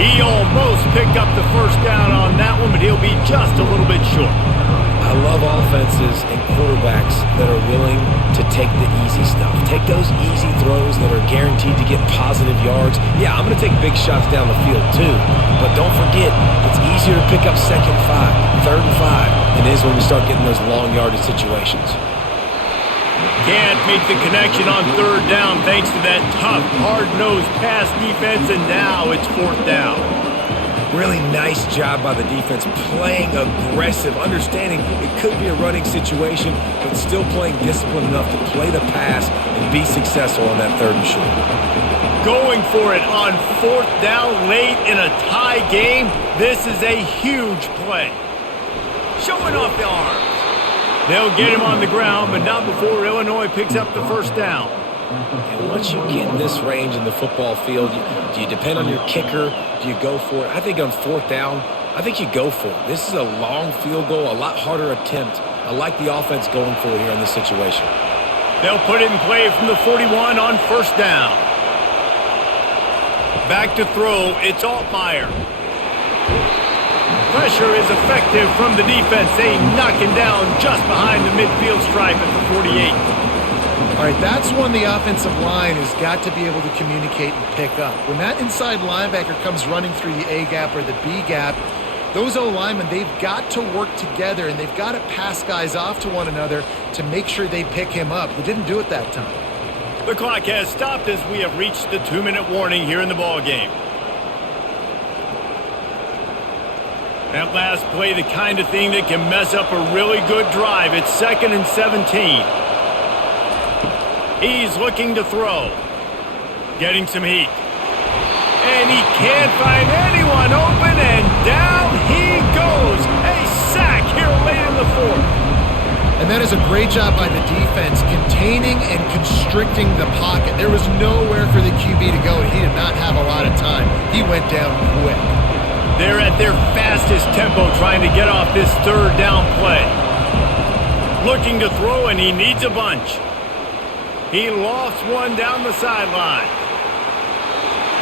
He almost picked up the first down on that one, but he'll be just a little bit short. I love offenses and quarterbacks that are willing to take the easy stuff. Take those easy throws that are guaranteed to get positive yards. Yeah, I'm going to take big shots down the field too. But don't forget, it's easier to pick up 2nd and 5, 3rd and 5 than it is when we start getting those long yardage situations. Can't make the connection on 3rd down thanks to that tough, hard-nosed pass defense, and now it's 4th down. Really nice job by the defense, playing aggressive, understanding it could be a running situation, but still playing disciplined enough to play the pass and be successful on that 3rd and short. Going for it on 4th down late in a tie game. This is a huge play. Showing off the arms. They'll get him on the ground, but not before Illinois picks up the first down. And once you get in this range in the football field, do you depend on your kicker? Do you go for it? I think on 4th down, I think you go for it. This is a long field goal, a lot harder attempt. I like the offense going for it here in this situation. They'll put it in play from the 41 on 1st down. Back to throw, it's Altmaier. Pressure is effective from the defense. They knock him down just behind the midfield stripe at the 48. All right, that's when the offensive line has got to be able to communicate and pick up. When that inside linebacker comes running through the A gap or the B gap, those O-linemen, they've got to work together, and they've got to pass guys off to one another to make sure they pick him up. They didn't do it that time. The clock has stopped as we have reached the 2-minute warning here in the ballgame. That last play, the kind of thing that can mess up a really good drive. It's 2nd and 17. He's looking to throw. Getting some heat. And he can't find anyone open, and down he goes. A sack here late in the 4th. And that is a great job by the defense, containing and constricting the pocket. There was nowhere for the QB to go, and he did not have a lot of time. He went down quick. They're at their fastest tempo trying to get off this 3rd down play. Looking to throw, and he needs a bunch. He lost one down the sideline.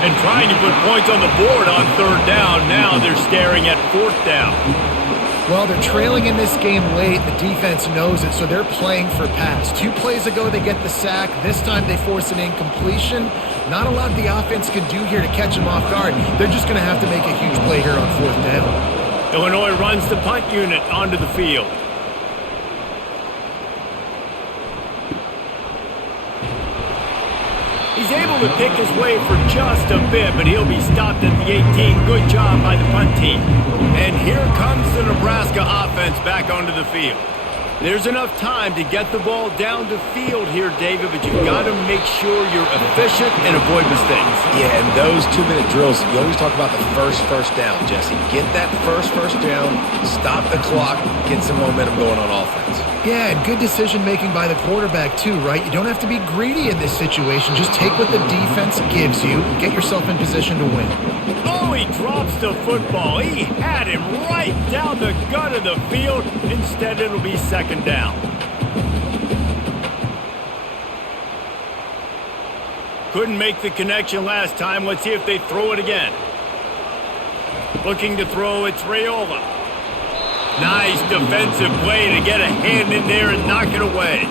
And trying to put points on the board on 3rd down. Now they're staring at 4th down. Well, they're trailing in this game late. The defense knows it, so they're playing for pass. 2 plays ago, they get the sack. This time they force an incompletion. Not a lot the offense can do here to catch them off guard. They're just going to have to make a huge play here on 4th down. Illinois runs the punt unit onto the field. He's able to pick his way for just a bit, but he'll be stopped at the 18. Good job by the punt team. And here comes the Nebraska offense back onto the field. There's enough time to get the ball down the field here, David, but you've got to make sure you're efficient and avoid mistakes. Yeah, and those 2-minute drills, you always talk about the first down, Jesse. Get that first down, stop the clock, get some momentum going on offense. Yeah, and good decision-making by the quarterback, too, right? You don't have to be greedy in this situation. Just take what the defense gives you and get yourself in position to win. Oh, he drops the football. He had him right down the gut of the field. Instead, it'll be 2nd down. Couldn't make the connection last time. Let's see if they throw it again. Looking to throw, it's Raiola. Nice defensive play to get a hand in there and knock it away.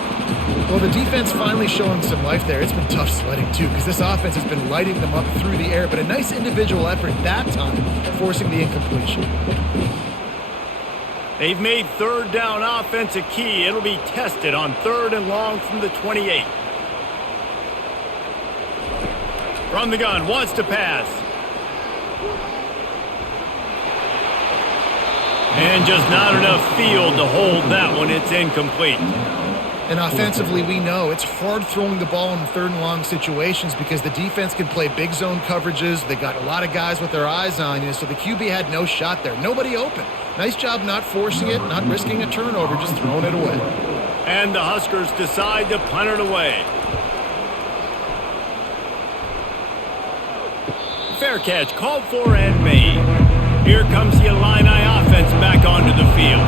Well, the defense finally showing some life there. It's been tough sledding, too, because this offense has been lighting them up through the air, but a nice individual effort that time, forcing the incompletion. They've made 3rd down offense a key. It'll be tested on 3rd and long from the 28. From the gun, wants to pass. And just not enough field to hold that one. It's incomplete. And offensively, we know it's hard throwing the ball in 3rd and long situations because the defense can play big zone coverages. They got a lot of guys with their eyes on you, so the QB had no shot there. Nobody open. Nice job not forcing it, not risking a turnover, just throwing it away. And the Huskers decide to punt it away. Fair catch called for and made. Here comes the Illini offense back onto the field.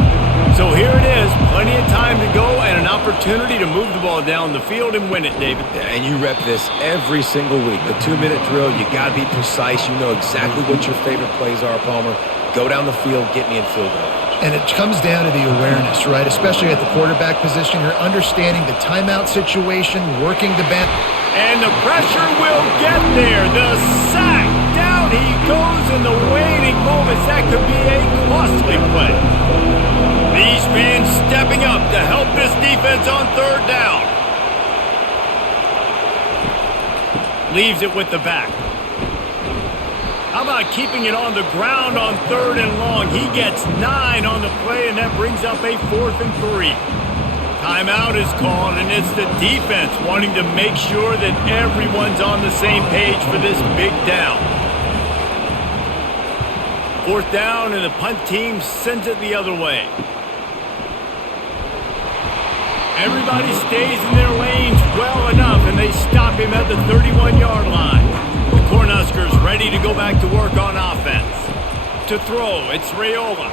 So here it is, plenty of time to go and an opportunity to move the ball down the field and win it, David. Yeah, and you rep this every single week. The 2-minute drill, you got to be precise. You know exactly what your favorite plays are, Palmer. Go down the field, get me in field goal. And it comes down to the awareness, right? Especially at the quarterback position. You're understanding the timeout situation, working the bend. And the pressure will get there. The sack. Down he goes in the waning moments. That could be a costly play. These fans stepping up to help this defense on third down. Leaves it with the back. How about keeping it on the ground on third and long? He gets 9 on the play, and that brings up a 4th and 3. Timeout is called, and it's the defense wanting to make sure that everyone's on the same page for this big down. 4th down, and the punt team sends it the other way. Everybody stays in their lanes well enough, and they stop him at the 31-yard line. The Cornhuskers ready to go back to work on offense. To throw, it's Raiola.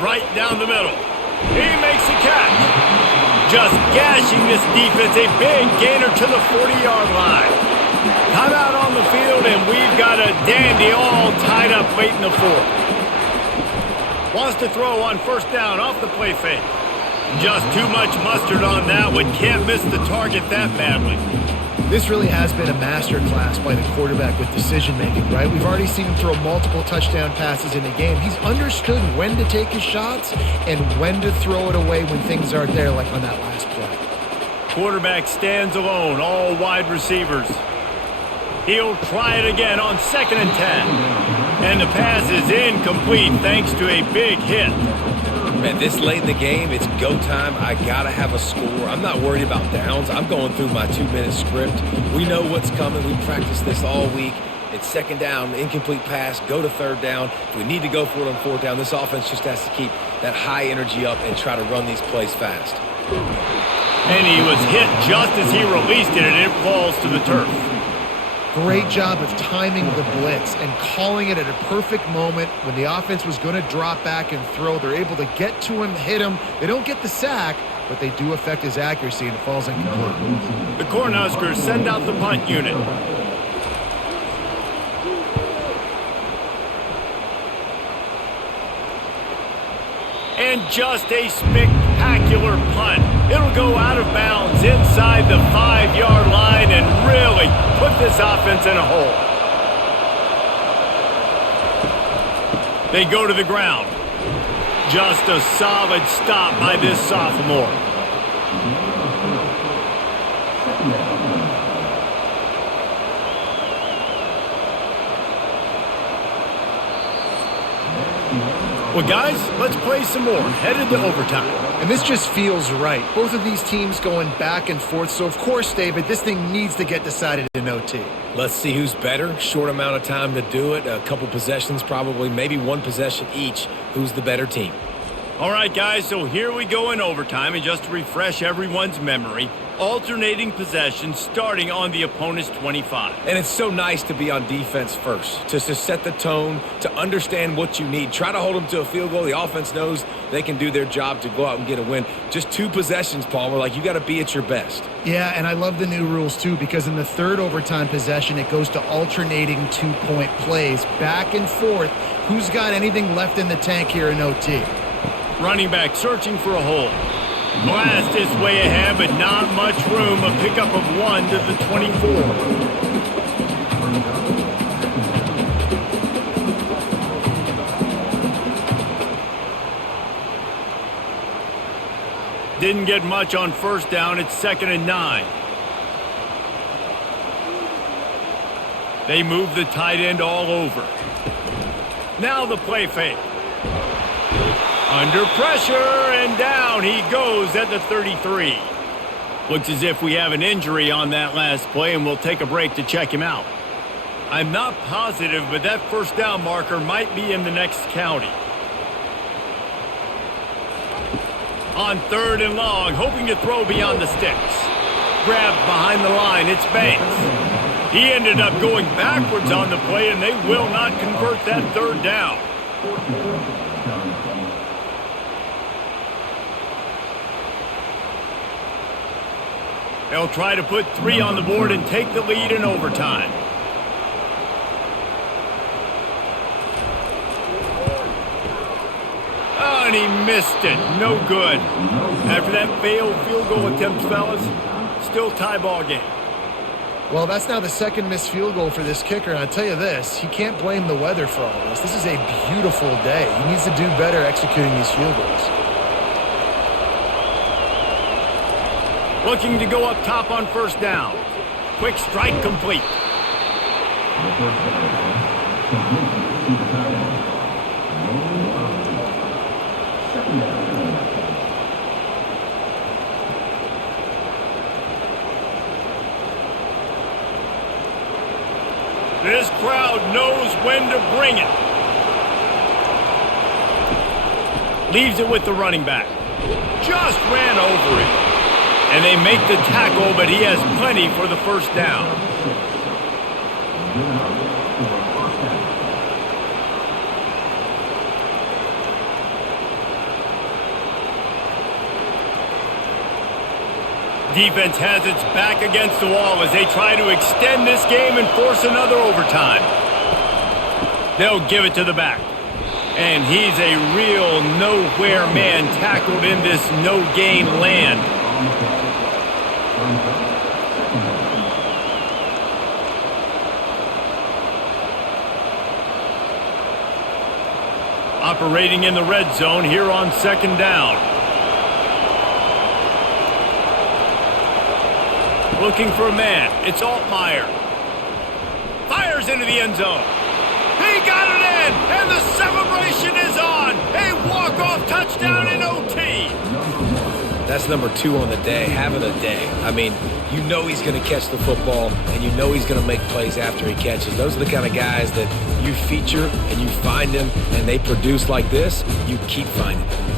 Right down the middle. He makes a catch. Just gashing this defense, a big gainer to the 40-yard line. Timeout on the field, and we've got a dandy all tied up late in the 4th. Wants to throw on 1st down off the play fake. Just too much mustard on that one. Can't miss the target that badly. This really has been a masterclass by the quarterback with decision-making, right? We've already seen him throw multiple touchdown passes in the game. He's understood when to take his shots and when to throw it away when things aren't there, like on that last play. Quarterback stands alone, all wide receivers. He'll try it again on 2nd and 10. And the pass is incomplete thanks to a big hit. Man, this late in the game, it's go time. I got to have a score. I'm not worried about downs. I'm going through my 2-minute script. We know what's coming. We practiced this all week. It's 2nd down, incomplete pass, go to 3rd down. If we need to go for it on 4th down, this offense just has to keep that high energy up and try to run these plays fast. And he was hit just as he released it, and it falls to the turf. Great job of timing the blitz and calling it at a perfect moment when the offense was going to drop back and throw. They're able to get to him, hit him. They don't get the sack, but they do affect his accuracy, and it falls incomplete. The Cornhuskers send out the punt unit. And just a spectacular punt. It'll go out of bounds inside the 5-yard line and really put this offense in a hole. They go to the ground. Just a solid stop by this sophomore. Well, guys, let's play some more. Headed to overtime. And this just feels right. Both of these teams going back and forth. So, of course, David, this thing needs to get decided in OT. Let's see who's better. Short amount of time to do it. A couple possessions probably, maybe one possession each. Who's the better team? All right, guys, so here we go in overtime. And just to refresh everyone's memory, alternating possessions starting on the opponent's 25. And it's so nice to be on defense first, to set the tone, to understand what you need. Try to hold them to a field goal. The offense knows they can do their job to go out and get a win. Just 2 possessions, Palmer. Like, you got to be at your best. Yeah, and I love the new rules, too, because in the 3rd overtime possession, it goes to alternating 2-point plays, back and forth. Who's got anything left in the tank here in OT? Running back searching for a hole. Blast his way ahead, but not much room. A pickup of 1 to the 24. Didn't get much on 1st down. It's 2nd and 9. They move the tight end all over. Now the play fake. Under pressure, and down he goes at the 33. Looks as if we have an injury on that last play, and we'll take a break to check him out. I'm not positive, but that 1st down marker might be in the next county. On 3rd and long, hoping to throw beyond the sticks. Grabbed behind the line, it's Banks. He ended up going backwards on the play, and they will not convert that 3rd down. They'll try to put 3 on the board and take the lead in overtime. Oh, and he missed it. No good. After that failed field goal attempt, fellas, still tie ball game. Well, that's now the 2nd missed field goal for this kicker, and I'll tell you this, he can't blame the weather for all this. This is a beautiful day. He needs to do better executing these field goals. Looking to go up top on 1st down. Quick strike complete. This crowd knows when to bring it. Leaves it with the running back. Just ran over it. And they make the tackle, but he has plenty for the 1st down. Defense has its back against the wall as they try to extend this game and force another overtime. They'll give it to the back. And he's a real nowhere man tackled in this no-gain land. Operating in the red zone here on 2nd down. Looking for a man. It's Altmaier. Fires into the end zone. He got it in, and the celebration is on. A walk-off touchdown in OT. That's number 2 on the day, having a day. I mean, you know he's going to catch the football, and you know he's going to make plays after he catches. Those are the kind of guys that you feature and you find them, and they produce like this, you keep finding them.